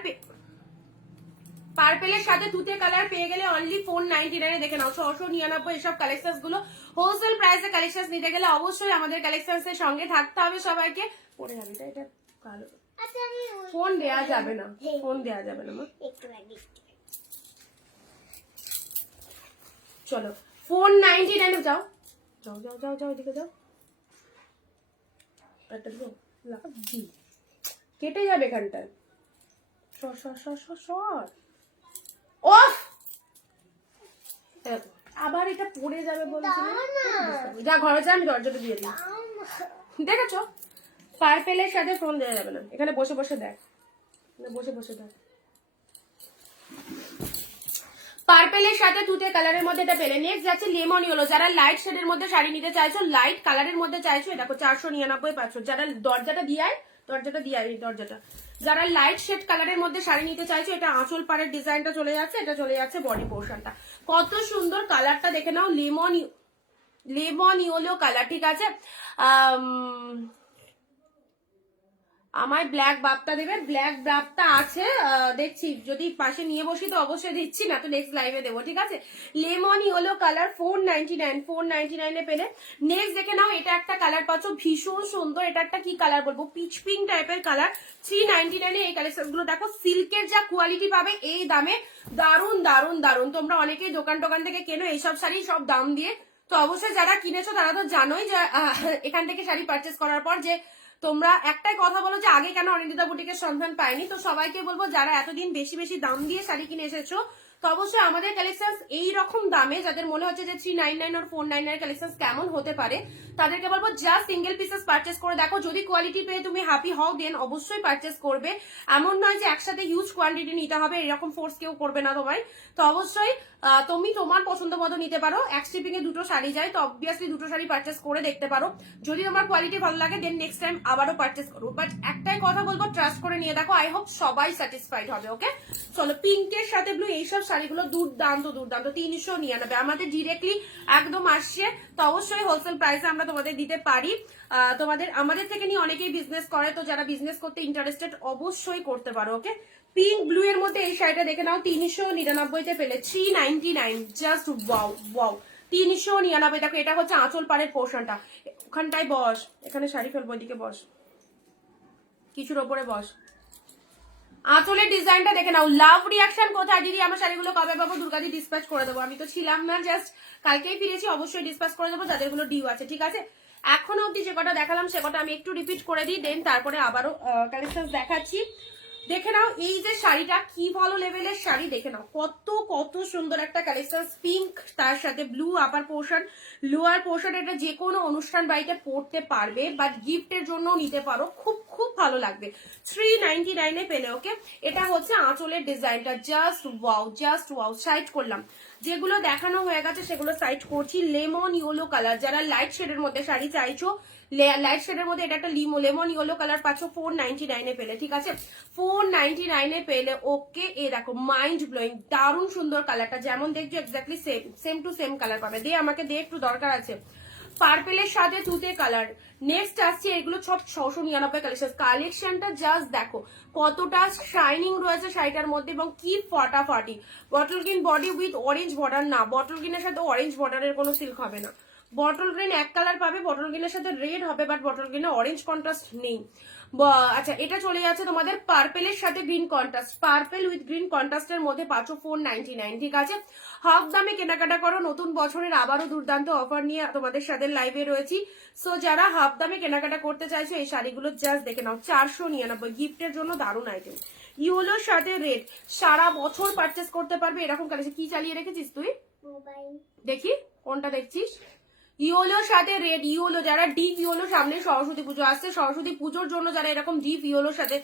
পার্পেলের সাথে তুতে কালার পেয়ে গেলে অনলি 499 দেখে নাও। 699 এসব কালেকশন গুলো হোলসেল প্রাইসে কালেকশন নিতে গেলে অবশ্যই আমাদের কালেকশনস এর সঙ্গে থাকতে হবে সবাইকে। পরে যাবে এটা কালো, আচ্ছা আমি ফোন দেয়া যাবে না, ফোন দেয়া যাবে না মা। একটু আগে চলো 499 যাও যাও যাও যাও যাও এদিকে যাও। একটা দেবো? লাগি। কেটে যাবে এখানটায়। সর সর সর সর সর। ওফ! দেখো, আবার এটা পড়ে যাবে বলছিলে। যা ঘরে যা, আমি দরজাটা দিয়ে দিই। দেখেছো, পার্পেলের সাথে ফোন দেওয়া যাবে না। এখানে বসে বসে দেখ, বসে বসে দেখ। পার্পেলের সাথে তুতে কালারের মধ্যে এটা পেলে। নেক্সট যাচ্ছে লেমন ইয়েলো। যারা লাইট শেডের মধ্যে শাড়ি নিতে চাইছো, লাইট কালারের মধ্যে চাইছো, দেখো 499 500। যারা দরজাটা দিয়াই, দরজাটা যারা লাইট শেড কালারের মধ্যে শাড়ি নিতে চাইছো, এটা আঁচল পাড়ের ডিজাইনটা চলে যাচ্ছে, এটা চলে যাচ্ছে বডি পোর্শনটা। কত সুন্দর কালারটা দেখে নাও, লেমন ইয়েলো কালার, ঠিক আছে। আমায় ব্ল্যাক বাপটা দেবে, ব্ল্যাক বাপটা আছে দেখছি, যদি পাশে নিয়ে বসি তো অবশ্যই দিচ্ছি, না তো নেক্সট লাইভে দেবো, ঠিক আছে। লেমন ইয়েলো কালার 499 এ পেলে। নেক্সট দেখে নাও, এটা একটা কালার পাচ্ছ ভীষণ সুন্দর। এটা একটা কি কালার বলবো, পিচ পিঙ্ক টাইপের কালার। 399 এ এই কালেকশন গুলো দেখো, সিল্কের যা কোয়ালিটি পাবে এই দামে, দারুন দারুন দারুন। তোমরা অনেকেই দোকান টোকান থেকে কেনো এইসব শাড়ি সব দাম দিয়ে, তো অবশ্যই যারা কিনেছো তারা তো জানোই যে এখান থেকে শাড়ি পারচেস করার পর যে তোমরা একটাই কথা বলো যে আগে কেন অনিন্দিতা বুটিকের সন্ধান পাইনি। তো সবাইকে বলবো যারা এতদিন বেশি বেশি দাম দিয়ে শাড়ি কিনে এসেছো, তো অবশ্যই আমাদের কালেকশন এই রকম দামে, যাদের মনে হচ্ছে যে 399 আর 499 কালেকশন কেমন হতে পারে, তাদেরকে বলবো জাস্ট সিঙ্গেল পিসেস পারচেস করে দেখো। যদি কোয়ালিটি পেয়ে তুমি হ্যাপি হও, দেন অবশ্যই পারচেস করবে। এমন নয় যে একসাথে হিউজ কোয়ান্টিটি নিতে হবে, এরকম ফোর্স কেউ করবে না তোমায়। তো অবশ্যই তুমি তোমার পছন্দ মতো নিতে পারো। এক শিপিং এ দুটো শাড়ি যায়, তো অবভিয়াসলি দুটো শাড়ি পারচেস করে দেখতে পারো। যদি তোমার কোয়ালিটি ভালো লাগে, দেন নেক্সট টাইম আবারও পারচেস করো। বাট একটাই কথা বলবো, ট্রাস্ট করে নিয়ে দেখো। আই হোপ সবাই স্যাটিসফাইড হবে। ওকে, চলো পিঙ্কের সাথে ব্লু, এইসব শাড়িগুলো দুর্দান্ত দুর্দান্ত। 399 আমাদের ডিরেক্টলি একদম আসছে, তো অবশ্যই হোলসেল প্রাইসে আমরা তোমাদের দিতে পারি। আমাদের থেকে নিয়ে অনেকেই বিজনেস করে, তো যারা বিজনেস করতে ইন্টারেস্টেড অবশ্যই করতে পারো। ওকে, পিঙ্ক ব্লু এর মধ্যে এই শাড়িটা দেখে নাও, 399 তে পেলে। 399, জাস্ট ওয়াও ওয়াও। 399, দেখো এটা হচ্ছে আঁচল পাড়ের পোর্শনটা। ওখানটায় বস, এখানে শাড়ি ফেলবো, এদিকে বস, কিছুর ওপরে বস। আঁচলের ডিজাইনটা দেখে নাও। লাভ রিয়াকশন কোথায় দিদি? আমার শাড়িগুলো কবে পাবো? দুর্গাদি ডিসপ্যাচ করে দেবো। আমি তো ছিলাম না, জাস্ট কালকেই ফিরেছি, অবশ্যই ডিসপ্যাচ করে দেবো যাদেরগুলো ডিউ আছে, ঠিক আছে। এখনো অব্দি যে কটা দেখালাম সে কটা আমি একটু রিপিট করে দিই, দেন তারপরে আবারও কালেকশন দেখাচ্ছি। দেখে নাও এই যে শাড়িটা, কি ভালো লেভেলের শাড়ি, দেখে নাও কত কত সুন্দর একটা কালেকশন। পিঙ্ক, তার সাথে ব্লু আপার পোর্শন, লোয়ার পোর্শন। এটা যে কোনো অনুষ্ঠান বাড়িতে পরতে পারবে, বাট গিফটের জন্য নিতে পারো, খুব খুব ভালো লাগবে। 399 এ পেলে। ওকে, এটা হচ্ছে আঁচলের ডিজাইনটা, just wow just wow. Side করলাম, যেগুলো দেখানো হয়ে গেছে সেগুলো সাইড করছি। লেমন ইয়েলো কালার, যারা লাইট শেডের মধ্যে শাড়ি চাইছো, লাইট শেডের মধ্যে এটা একটা লেমন ইয়েলো কালার পাচ্ছ 499 এ পেলে, ঠিক আছে। 499 এ পেলে। ওকে, এ দেখো মাইন্ড ব্লোয়িং, দারুণ সুন্দর কালারটা, যেমন দেখছো exactly same to same colour পাবে। আমাকে একটু দরকার আছে। পার্পেলের সাথে তুতে কালার। নেক্সট আসছে, এগুলো সব 699 কালেকশনটা জাস্ট দেখো কতটা শাইনিং রয়েছে শাড়িটার মধ্যে, এবং কি ফাটাফাটি। Bottle green body with orange border, না বটল গ্রিনের সাথে অরেঞ্জ বর্ডারের কোনো সিল্ক হবে না। বটল গ্রিন এক কালার পাবে, বটল গ্রিনের সাথে রেড হবে, বাট বটল গ্রিনে অরেঞ্জ কন্ট্রাস্ট নেই। আচ্ছা, এটা চলে যাচ্ছে তোমাদের পার্পেলের সাথে green contrast. Purple with green কন্ট্রাস্টের মধ্যে পাচ্ছ 499, ঠিক আছে। হাফ দামে কেনাকাটা করো। নতুন বছরের আবারও দুর্দান্ত অফার নিয়ে তোমাদের সাথে লাইভে রয়েছি। সো যারা হাফ দামে কেনাকাটা করতে চাইছো, এই শাড়িগুলো জাস্ট দেখে নাও। 499, গিফটের জন্য দারুণ আইটেম। ইয়েলোর সাথে রেড, সারা বছর পারচেস করতে পারবে এরকম কালেকশন। কি চালিয়ে রেখেছিস তুই? মোবাইল। দেখি কোনটা দেখছিস। ইয়েলোর সাথে রেড, ইয়েলো, যারা ডিপ ইয়েলো, সামনে সরস্বতী পুজো আসছে, সরস্বতী পুজোর জন্য যারা এরকম ডিপ ইয়েলোর সাথে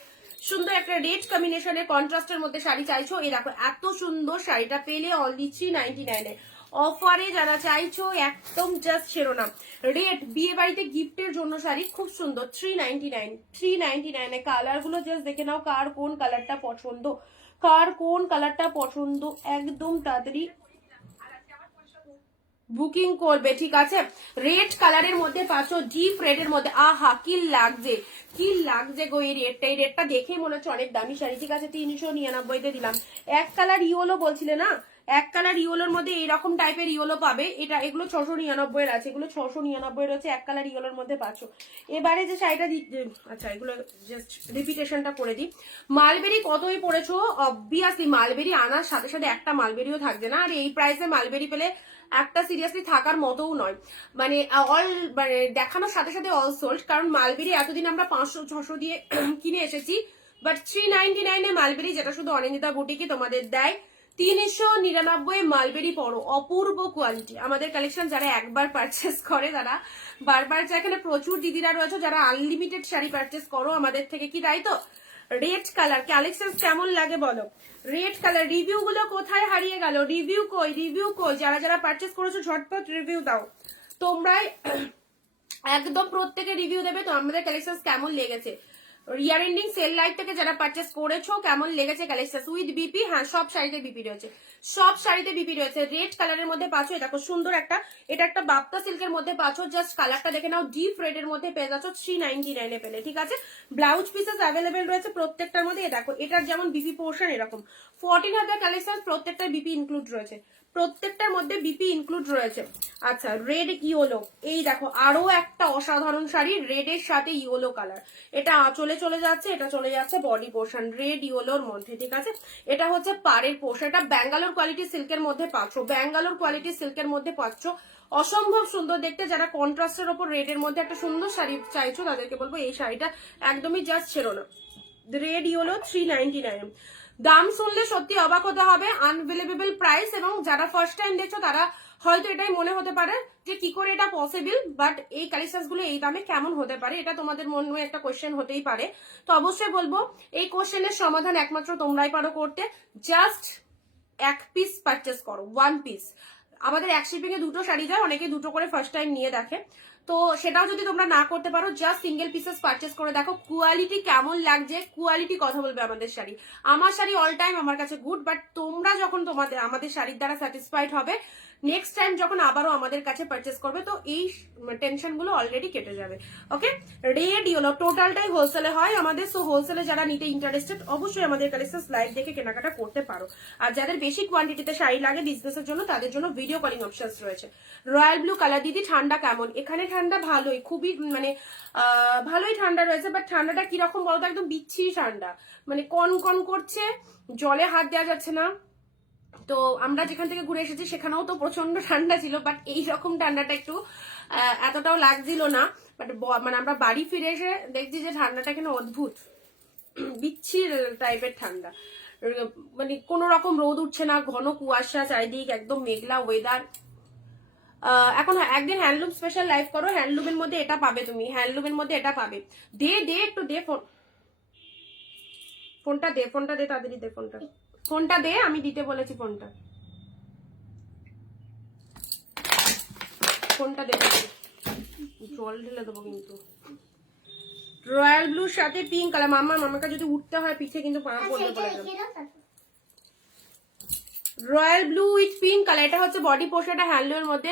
সুন্দর একটা রেড কম্বিনেশনের কন্ট্রাস্টের মধ্যে শাড়ি চাইছো, এই দেখো এত সুন্দর শাড়িটা পেলে অনলি 399 এ। অফারে যারা চাইছো একদম জাস্ট শিরোনাম। রেড বিয়ে বাড়িতে গিফটের জন্য শাড়ি, খুব সুন্দর। 399 এ। কালার গুলো জাস্ট দেখে নাও, কার কোন কালারটা পছন্দ, কার কোন কালারটা পছন্দ, একদম তাড়াতাড়ি বুকিং করবে, ঠিক আছে। রেড কালারের মধ্যে পাচ্ছ, ডিপ রেড এর মধ্যে, আহা কি লাগছে, কি লাগছে গো এই রেডটা। এই রেডটা দেখেই মনে হচ্ছে অনেক দামি শাড়ি, ঠিক আছে। 399-তে দিলাম। এক কালার ইয়েলো বলছিলে না, এক কালার ইয়েলোর মধ্যে এইরকম টাইপের ইয়েলো পাবে। এটা এগুলো 699 আছে, এগুলো 699 রয়েছে, এক কালার ইয়েলোর মধ্যে পাচ্ছ। এবারে যে শাড়িটা আচ্ছা এগুলো জাস্ট রিপিটেশনটা করে দিই। মালবেরি কতই পড়েছো, অবভিয়াসলি মালবেরি আনার সাথে সাথে একটা মালবেরিও থাকবে না। আর এই প্রাইসে মালবেরি পেলে একটা সিরিয়াসলি থাকার মতোও নয়, মানে অল মানে দেখানোর সাথে সাথে অল সোল্ড। কারণ মালবেরি এতদিন আমরা 500-600 দিয়ে কিনে এসেছি, বাট 399-এ মালবেরি, যেটা শুধু অনিন্দিতা বুটিকে তোমাদের দেয় 399 মালবেরি পড়ো, অপূর্ব কোয়ালিটি। আমাদের কালেকশন যারা একবার পারচেস করে তারা বারবার চায়। এখানে প্রচুর দিদিরা রয়েছে যারা আনলিমিটেড শাড়ি পারচেস করো আমাদের থেকে, কি তাই তো। রেড কালার কালেকশন কেমন লাগে বলো, রেড কালার রিভিউ গুলো কোথায় হারিয়ে গেল, রিভিউ কই, রিভিউ কই, যারা যারা পারচেস করেছো ঝটপট রিভিউ দাও। তোমরাই একদম প্রত্যেকে রিভিউ দেবে তো আমাদের কালেকশন কেমন লেগেছে। ইয়ার এন্ডিং সেল লাইট থেকে যারা পারচেস করেছো কেমন লেগেছে কালেকশন উইথ বিপি। হ্যাঁ সব শাড়িতে বিপি রয়েছে, সব শাড়িতে বিপি রয়েছে। রেড কালারের মধ্যে পাচ্ছ, দেখো সুন্দর একটা, এটা একটা বাপ্তা সিল্কের মধ্যে পাচ্ছ, জাস্ট কালারটা দেখে নাও, ডিপ রেড এর মধ্যে পেয়ে যাচ্ছ 399-এ পেলে, ঠিক আছে। ব্লাউজ পিসেস অ্যাভেলেবেল রয়েছে প্রত্যেকটার মধ্যে। দেখো এটার যেমন বিপি পোর্শন এরকম 14,000 কালেকশন, প্রত্যেকটার বিপি ইনক্লুড রয়েছে, প্রত্যেকটার মধ্যে বিপি ইনক্লুড রয়েছে। আচ্ছা রেড ইয়েলো, এই দেখো আরো একটা অসাধারণ শাড়ি, রেড এর সাথে ইয়েলো কালার। এটা আঁচলে চলে যাচ্ছে, এটা চলে যাচ্ছে বডি পোর্শন, রেড ইয়েলোর মধ্যে, ঠিক আছে। এটা হচ্ছে পাড়ের পোর্শন, এটা ব্যাঙ্গালোর কোয়ালিটি সিল্কের মধ্যে পাচ্ছ, ব্যাঙ্গালোর কোয়ালিটি সিল্কের মধ্যে পাচ্ছ, অসম্ভব সুন্দর দেখতে। যারা কন্ট্রাস্টের ওপর রেড এর মধ্যে একটা সুন্দর শাড়ি চাইছো তাদেরকে বলবো এই শাড়িটা একদমই জাস্ট ছেড়ো না। Red yellow 399। দাম শুনলে সত্যি অবাক হতে হবে, আনবিলিভেবল প্রাইস। এবং যারা ফার্স্ট টাইম দেখছো তারা হয়তো এটাই মনে হতে পারে যে কি করে এটা পসিবল, বাট এই কালেকশন গুলো এই দামে কেমন হতে পারে, এটা তোমাদের মনে একটা কোশ্চেন হতেই পারে। তো অবশ্যই বলবো এই কোশ্চেনের সমাধান একমাত্র তোমরাই পারো করতে। জাস্ট এক পিস পারচেস করো, 1 পিস। আমাদের এক শিপিং এ দুটো শাড়ি যায়, অনেকে দুটো করে ফার্স্ট টাইম নিয়ে দেখে, তো সেটাও যদি তোমরা না করতে পারো জাস্ট সিঙ্গেল পিসেস পারচেস করে দেখো কোয়ালিটি কেমন লাগছে। কোয়ালিটি কথা বলবে আমাদের শাড়ি, আমার শাড়ি অল টাইম আমার কাছে গুড, বাট তোমরা যখন তোমাদের আমাদের শাড়ির দ্বারা স্যাটিসফাইড হবে, নেক্সট টাইম যখন আবারও আমাদের কাছে পারচেস করবে, তো এই টেনশন গুলো অলরেডি কেটে যাবে। ওকে, রেড ইয়েলো টোটালটাই হোলসেলে হয় আমাদের, সো হোলসেলে যারা নিতে ইন্টারেস্টেড অবশ্যই আমাদের কালেকশন লাইভ দেখে কেনাকাটা করতে পারো। আর যাদের বেশি কোয়ান্টিটিতে শাড়ি লাগে বিজনেসের জন্য তাদের জন্য ভিডিও কলিং অপশনস রয়েছে। রয়্যাল ব্লু কালার, দিদি ঠান্ডা কেমন? এখানে ঠান্ডা ভালোই, খুবই মানে ভালোই ঠান্ডা রয়েছে, বাট ঠান্ডাটা কিরকম বলতো, একদম বিচ্ছিরি ঠান্ডা, মানে কন কন করছে, জলে হাত দেওয়া যাচ্ছে না। তো আমরা যেখান থেকে ঘুরে এসেছি সেখানেও তো প্রচন্ড ঠান্ডা ছিল, বাট এইরকম ঠান্ডাটা একটু এতটাও লাগছিল না। বাট মানে আমরা বাড়ি ফিরে এসে দেখছি যে ঠান্ডাটা এখানে অদ্ভুত বিচ্ছির টাইপের ঠান্ডা, মানে কোনো রকম রোদ উঠছে না, ঘন কুয়াশা চারিদিক, একদম মেঘলা ওয়েদার। এখন একদিন হ্যান্ডলুম স্পেশাল লাইভ করো, হ্যান্ডলুমের মধ্যে এটা পাবে তুমি, হ্যান্ডলুমের মধ্যে এটা পাবে। দে দে একটু দে, ফোনটা দে, ফোনটা দে তাড়াতাড়ি দে, ফোনটা দে, আমি দিতে বলেছি ফোনটা, ফোনটা দে, জল ঢেলে দেবো কিন্তু। রয়্যাল ব্লুর সাথে পিঙ্ক কালার, মামাকে যদি উঠতে হয় পিঠে কিন্তু পা পড়বে বলে দিলাম। Royal blue with pink colour, এটা হচ্ছে বডি পোর্শন, এটা হ্যান্ডলুমের মধ্যে,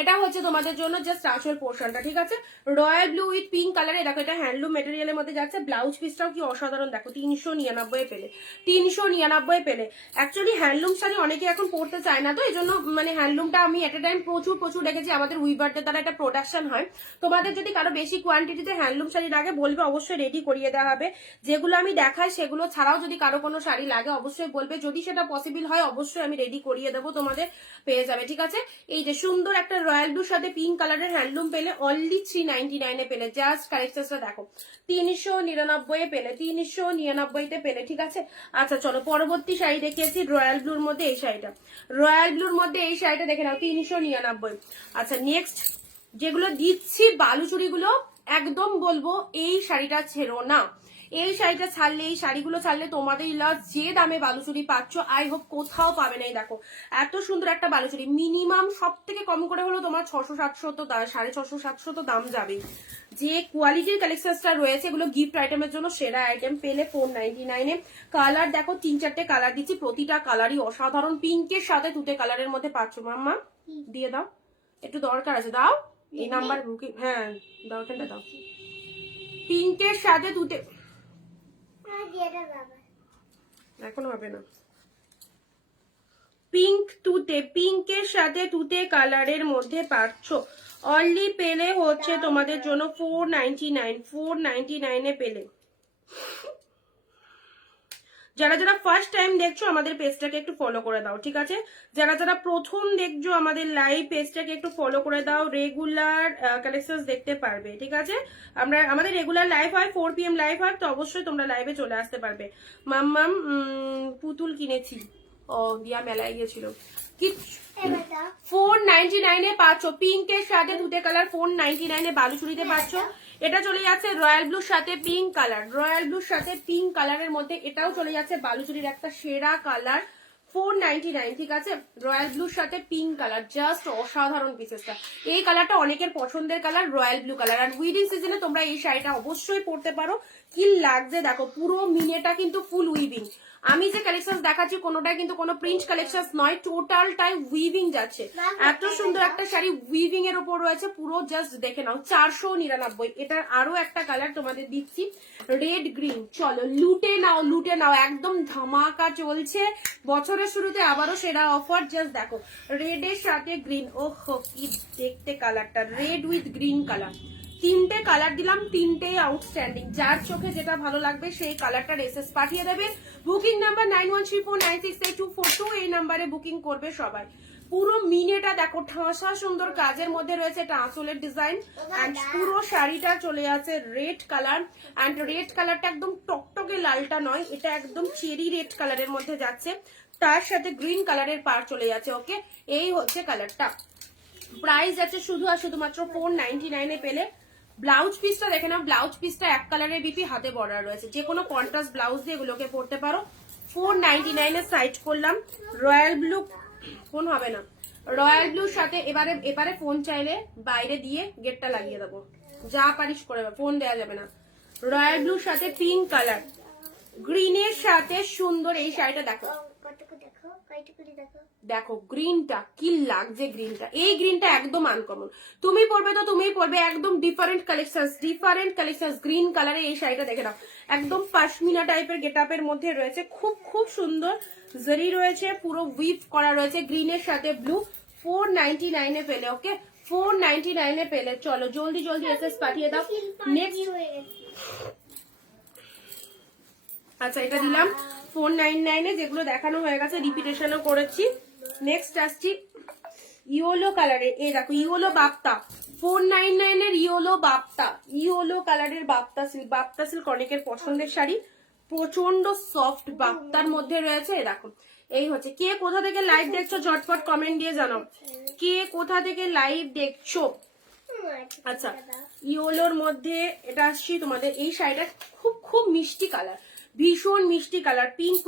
এটা হচ্ছে তোমাদের জন্য জাস্ট আঁচল পোর্শনটা, ঠিক আছে। রয়্যাল ব্লু উইথ পিঙ্ক কালারে, দেখো এটা হ্যান্ডলুম মেটেরিয়ালের মধ্যে যাচ্ছে। ব্লাউজ পিসটাও কি অসাধারণ, দেখো 399 পেলে, 399 পেলে। অ্যাকচুয়ালি হ্যান্ডলুম শাড়ি অনেকে এখন পরতে চায় না, তো এই জন্য মানে হ্যান্ডলুমটা আমি এট এ টাইম প্রচুর দেখেছি, আমাদের উইভারদের দ্বারা এটা প্রোডাকশন হয়। তোমাদের যদি কারো বেশি কোয়ান্টিটিতে হ্যান্ডলুম শাড়ি লাগে বলবে, অবশ্যই রেডি করিয়ে দেওয়া হবে। যেগুলো আমি দেখাই সেগুলো ছাড়াও যদি কারো কোনো শাড়ি লাগে অবশ্যই বলবে, যদি সেটা পসিবল হয় অবশ্যই আমি রেডি করিয়ে দেবো, তোমাদের পেয়ে যাবে, ঠিক আছে। এই যে সুন্দর একটা রয়্যাল ব্লুর সাথে পিঙ্ক কালারের হ্যান্ডলুম পেলে অনলি 399 পেলে। জাস্ট কালেকশনটা দেখো, 399 পেলে, 399 পেলে, ঠিক আছে। আচ্ছা চলো পরবর্তী শাড়ি দেখিয়েছি রয়্যাল ব্লুর মধ্যে এই শাড়িটা, রয়্যাল ব্লুর মধ্যে এই শাড়িটা দেখে নাও 399। আচ্ছা নেক্সট যেগুলো দিচ্ছি বালুচুরিগুলো একদম বলবো এই শাড়িটা ছেড়ো না, এই শাড়িটা ছাড়লে, এই শাড়িগুলো ছাড়লে তোমাদের লস যে দামে বালুচুরি পাচ্ছ আই হোপ কোথাও পাবে না। এই দেখো এত সুন্দর একটা বালুচুরি, মিনিমাম সব থেকে কম করে হলো তোমার 600-700 তো 650-700 তো দাম যাবেই। যে কোয়ালিটির কালেকশনটা রয়েছে এগুলো গিফট আইটেমের জন্য সেরা আইটেম। পেলে 499 এ। কালার দেখো 3-4টে কালার দিচ্ছি, প্রতিটা কালারই অসাধারণ। পিঙ্কের সাথে তুতে কালারের মধ্যে পাচ্ছ। মাম্মা দিয়ে দাও, একটু দরকার আছে, দাও এই নাম্বার বুকিং, হ্যাঁ দাও, এখানটা দাও। পিঙ্কের সাথে তুতে, এখনো হবে না। পিঙ্ক তুতে, পিঙ্কের সাথে তুতে কালারের মধ্যে পাচ্ছ। অনলি পেলে হচ্ছে তোমাদের জন্য 499 পেলে। যারা যারা ফার্স্ট টাইম দেখছো আমাদের পেজটাকে একটু ফলো করে দাও, ঠিক আছে? যারা যারা প্রথম দেখছো আমাদের লাইভ পেজটাকে একটু ফলো করে দাও, রেগুলার কালেকশনস দেখতে পারবে, ঠিক আছে? আমাদের রেগুলার লাইভ হয়, 4 PM লাইভ হয়, তো অবশ্যই তোমরা লাইভে চলে আসতে পারবে। মাম্মাম পুতুল কিনেছি, ও দিয়া মেলায় গিয়েছিল। 499 পাচ্ছ। পিঙ্কের সাথে তুতে কালার 499 বালুচুরিতে পাচ্ছ। এটা চলে যাচ্ছে রয়্যাল ব্লুর সাথে পিঙ্ক কালার, রয়্যাল ব্লুর সাথে পিঙ্ক কালারের মধ্যে এটাও চলে যাচ্ছে বালুচুরির একটা সেরা কালার, 499, ঠিক আছে? রয়্যাল ব্লুর সাথে পিঙ্ক কালার, জাস্ট অসাধারণ পিসেসটা। এই কালারটা অনেকের পছন্দের কালার, রয়্যাল ব্লু কালার। আর উইডিং সিজনে তোমরা এই শাড়িটা অবশ্যই পরতে পারো। কি লাগছে দেখো, পুরো মিনেটা কিন্তু ফুল উইভিং। আমি যে কালেকশন দেখাচ্ছি কোনোটাই কিন্তু কোনো প্রিন্ট কালেকশন নয়, টোটালটাই উইভিং যাচ্ছে। এত সুন্দর একটা শাড়ি উইভিং এর উপর রয়েছে পুরো, জাস্ট দেখে নাও। 499। এটার আরো একটা কালার তোমাদের দিচ্ছি, রেড গ্রিন। চলো লুটে নাও, লুটে নাও, একদম ধামাকা চলছে বছরের শুরুতে, আবারও সেরা অফার। জাস্ট দেখো রেড এর সাথে গ্রিন, ওহো কি দেখতে কালারটা, রেড উইথ গ্রিন কালার। 3টে কালার দিলাম, 3টেই আউটস্ট্যান্ডিং। যার চোখে যেটা ভালো লাগবে সেই কালারটা এসএস পাঠিয়ে দেবে। বুকিং নাম্বার 9134968242, এই নাম্বারে বুকিং করবে সবাই। পুরো মিনেটা দেখো ঠাসা সুন্দর কাজের মধ্যে রয়েছে, এটা আঁচলের ডিজাইন। এন্ড পুরো শাড়িটা চলে যাচ্ছে রেড কালার, এন্ড রেড কালারটা একদম টকটকে লালটা নয়, এটা একদম চেরি রেড কালারের মধ্যে যাচ্ছে, তার সাথে গ্রিন কালারের পার চলে যাচ্ছে। ওকে, এই হচ্ছে কালারটা। প্রাইস যাচ্ছে শুধু আর শুধুমাত্র 499 পেলে। ব্লাউজ পিসটা দেখে নাও, ব্লাউজ পিসটা এক কালারের বিপি, হাতে বর্ডার রয়েছে, যে কোনো কন্ট্রাস্ট ব্লাউজ দিয়ে এগুলোকে পরতে পারো। 499 সাইড করলাম। রয়্যাল ব্লু ফোন হবে না, রয়্যাল ব্লুর সাথে এবারে ফোন চাইলে বাইরে দিয়ে গেটটা লাগিয়ে দেবো, যা পারিস করে, ফোন দেওয়া যাবে না। রয়্যাল ব্লুর সাথে পিঙ্ক কালার, গ্রিনের সাথে সুন্দর এই শাড়িটা দেখো, দেখো গ্রিনটা কি লাগছে, গ্রিনটা, এই গ্রিনটা একদম আনকমন। তুমি পরবে তো তুমিই পরবে, একদম ডিফারেন্ট কালেকশন। গ্রিন কালারে এই শাড়িটা দেখে নাও, একদম পাশমিনা টাইপের গেটআপের মধ্যে রয়েছে, খুব খুব সুন্দর জরি রয়েছে, পুরো উইভ করা রয়েছে গ্রিনের সাথে ব্লু। 499 পেলে। ওকে, 499 পেলে। চলো জলদি জলদি এসএস পাঠিয়ে দাও। নেক্সট, আচ্ছা এটা দিলাম 499, যেগুলো দেখানো হয়ে গেছে, রিপিটেশনও করেছি। নেক্সট আসছি ইয়েলো কালারে, এই দেখো ইয়েলো বাপ্তা, 499 এর ইয়েলো বাপ্তা, ইয়েলো কালারের বাপ্তা সিল্ক অনেকের পছন্দের শাড়ি, প্রচন্ড সফট বাপ্তার মধ্যে রয়েছে। দেখো এই হচ্ছে। কে কোথা থেকে লাইভ দেখছো ঝটপট কমেন্ট দিয়ে জানাও, কে কোথা থেকে লাইভ দেখছো। আচ্ছা, ইয়েলোর মধ্যে এটা আসছি তোমাদের, এই শাড়িটা খুব খুব মিষ্টি কালার, ভীষণ মিষ্টি কালার, পিঙ্ক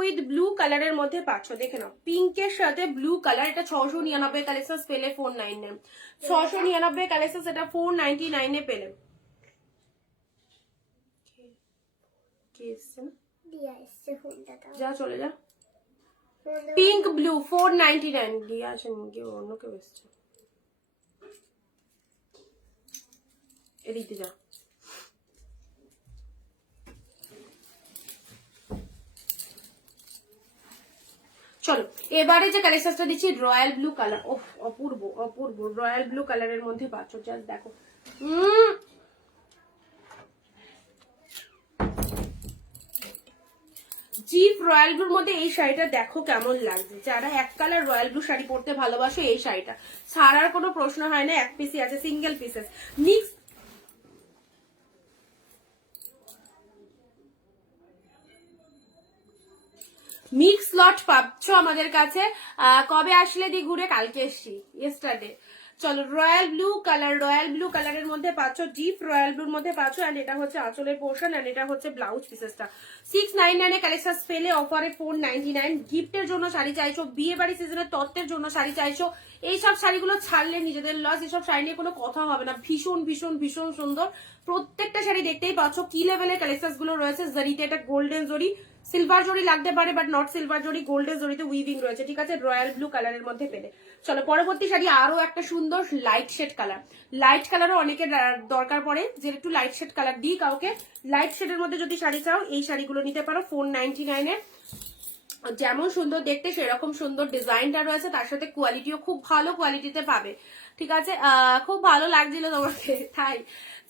উইথ ব্লু কালারের মধ্যে পাচ্ছ, দেখে নাও, পিঙ্কের সাথে ব্লু কালার। এটা 699 কালেকশন পেলে 499, 699 কালেকশন, এটা 499 পেলে। যা চলে যা, পিঙ্ক ব্লু 499 দিয়ে আসেন, কেউ অন্য কেউ এসছে, এদিকে যা। চলো এবারে যে কালেকশনটা দিচ্ছি রয়্যাল ব্লু কালার, ওহ অপূর্ব অপূর্ব, রয়্যাল ব্লু কালারের মধ্যে পাচ্ছ, জাস্ট দেখো। জিপ রয়্যাল ব্লুর মধ্যে এই শাড়িটা দেখো কেমন লাগছে। যারা এক কালার রয়্যাল ব্লু শাড়ি পরতে ভালোবাসো, এই শাড়িটা ছাড়ার কোনো প্রশ্ন হয় না, এক পিসই আছে, সিঙ্গেল পিসেস। মিক্স লট পাচ্ছ আমাদের কাছে। কবে আসলে দি ঘুরে, কালকে এসছি, ইয়েস্টারডে। চলো রয়্যাল ব্লু কালারের মধ্যে পাচ্ছ, ডিপ রয়্যাল ব্লুর মধ্যে পাচ্ছ। এন্ড এটা হচ্ছে আঁচলের পোর্শন, এন্ড এটা হচ্ছে ব্লাউজ পিসেসটা। 699 এ কালেকশন পেলে, অফারে 499। গিফটের জন্য শাড়ি চাইছো, বিয়ে বাড়ি সিজনের তত্ত্বের জন্য শাড়ি চাইছো, এইসব শাড়িগুলো ছাড়লে নিজেদের লস। এসব শাড়ি নিয়ে কোনো কথা হবে না, ভীষণ ভীষণ ভীষণ সুন্দর। প্রত্যেকটা শাড়ি দেখতেই পাচ্ছ কি লেভেলের কালেকশন গুলো রয়েছে। জরিতে এটা গোল্ডেন জরি, সিলভার জরি লাগতে পারে বাট নট সিলভার জরি, গোল্ডেন জরিতে উইভিং রয়েছে, ঠিক আছে। রয়্যাল ব্লু কালারের মধ্যে পেলে। চলো পরবর্তী শাড়ি আরো একটা সুন্দর লাইট শেড কালার। লাইট কালারও অনেকের দরকার পড়ে যে একটু লাইট শেড কালার দিই কাউকে। লাইট শেডের মধ্যে যদি শাড়ি চাও এই শাড়িগুলো নিতে পারো 499 এর। যেমন সুন্দর দেখতে সেরকম সুন্দর ডিজাইনটা রয়েছে, তার সাথে কোয়ালিটিও খুব ভালো কোয়ালিটিতে পাবে, ঠিক আছে। খুব ভালো লাগছিল তোমাকে, তাই।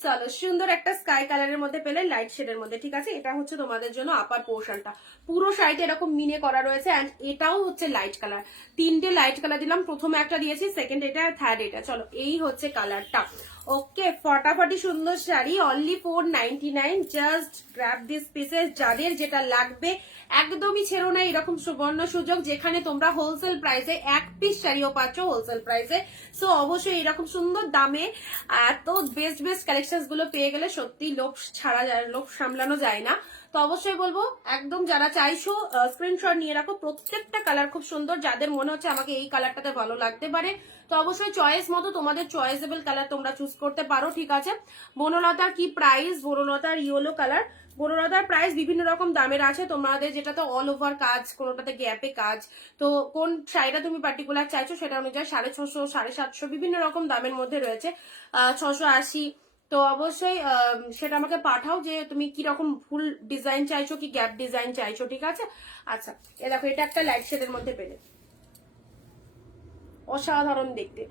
চলো সুন্দর একটা স্কাই কালারের মধ্যে পেলে, লাইট শেডের মধ্যে, ঠিক আছে। এটা হচ্ছে তোমাদের জন্য আপার পোর্শনটা, পুরো শাড়িতে এরকম মিনে করা রয়েছে। এন্ড এটাও হচ্ছে লাইট কালার, তিনটে লাইট কালার দিলাম, প্রথমে একটা দিয়েছি, সেকেন্ড এটা, থার্ড এটা। চলো এই হচ্ছে কালারটা। ওকে, ফটাফটি সুন্দর sari, only 499। Just grab this pieces. যাদের যেটা লাগবে একদমই ছেড়ো না এরকম সুবর্ণ সুযোগ, যেখানে তোমরা হোলসেল প্রাইসে এক পিস শাড়িও পাচ্ছ হোলসেল প্রাইসে। সো অবশ্যই এরকম সুন্দর দামে এত বেস্ট বেস্ট কালেকশন গুলো পেয়ে গেলে সত্যি লোভ ছাড়া যায়, লোভ সামলানো যায় না। তো অবশ্যই বলবো একদম যারা চাইছো স্ক্রিনশট নিয়ে রাখো। প্রত্যেকটা কালার খুব সুন্দর, যাদের মনে হচ্ছে আমাকে এই কালারটাতে ভালো লাগতে পারে তো অবশ্যই চয়েস মতো তোমাদের চয়েসেবল কালার তোমরা চুজ করতে পারো, ঠিক আছে। বনলতার কি প্রাইস? বনলতার ইয়েলো কালার, বনলতার প্রাইস বিভিন্ন রকম দামের আছে। তোমাদের যেটাতে অল ওভার কাজ, কোনোটাতে গ্যাপে কাজ, তো কোন শাড়িটা তুমি পার্টিকুলার চাইছো সেটা অনুযায়ী 650, 750 বিভিন্ন রকম দামের মধ্যে রয়েছে, 680। তো অবশ্যই সেটা আমাকে পাঠাও যে তুমি কি রকম ফুল ডিজাইন চাইছো কি গ্যাপ ডিজাইন চাইছো, ঠিক আছে। আচ্ছা এ দেখো, এটা একটা লাইট শেডের মধ্যে পেলে, অসাধারণ দেখতে।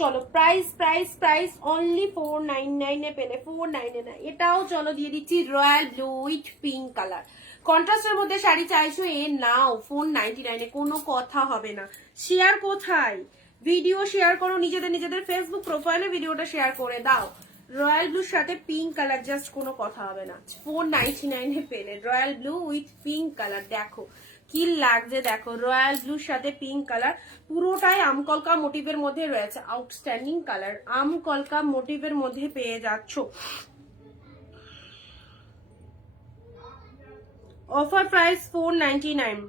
চলো প্রাইস প্রাইস প্রাইস অনলি 499 এ পেলে, 499। এটাও চলো দিয়ে দিচ্ছি royal blue with pink colour. কন্ট্রাস্টের মধ্যে শাড়ি চাইছো এ নাও 499 এ, কোনো কথা হবে না। শেয়ার কোথায়? ভিডিও শেয়ার করো, নিজেদের ফেসবুক প্রোফাইলে ভিডিওটা শেয়ার করে দাও। রয়্যাল ব্লুর সাথে পিঙ্ক কালার, জাস্ট কোনো কথা হবে না। 499 এ পেলে royal blue with pink colour. দেখো কি লাগছে, দেখো রয়্যাল ব্লুর সাথে পিঙ্ক কালার, পুরোটাই আমকলকা মোটিভের মধ্যে রয়েছে। আউটস্ট্যান্ডিং কালার, আমকলকা মোটিভের মধ্যে পেয়ে যাচ্ছ। Offer price 499।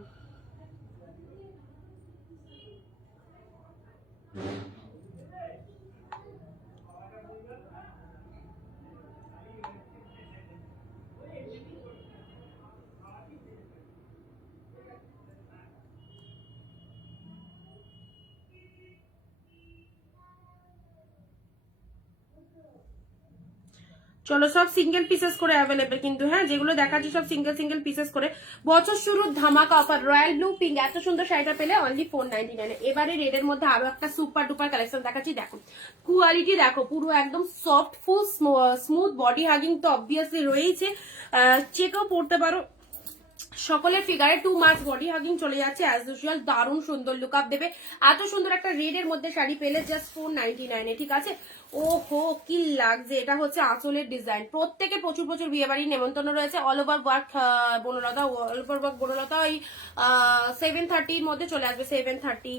চলো সব সিঙ্গেল পিসেস করে অ্যাভেলেবেল কিন্তু, হ্যাঁ যেগুলো দেখাচ্ছি সব সিঙ্গেল সিঙ্গেল পিসেস করে। বছর শুরুর ধামাকা অফার, রয়্যাল ব্লু পিঙ্ক এত সুন্দর শাড়িটা পেলে অনলি 499। এবারে রেডের মধ্যে আরো একটা সুপার ডুপার কালেকশন দেখাচ্ছি, দেখো কোয়ালিটি দেখো, পুরো একদম সফট ফুল স্মুথ বডি হাগিং তো অবভিয়াসলি রয়েছে, চেকেও পড়তে পারো। সকলের ফিগারে 2 মার্চ বডি হাগিং চলে যাচ্ছে অ্যাজ ইউজুয়াল, দারুণ সুন্দর লুক আপ দেবে। এত সুন্দর একটা রেডের মধ্যে শাড়ি পেলে জাস্ট 499 এ, ঠিক আছে। ওহো কি লাগছে, এটা হচ্ছে আঁচলের ডিজাইন। প্রত্যেকে প্রচুর প্রচুর বিয়ে বাড়ির নেমন্তন্ন রয়েছে। All over work Banalata, all over work Banalata ওই 730 মধ্যে চলে আসবে, 730,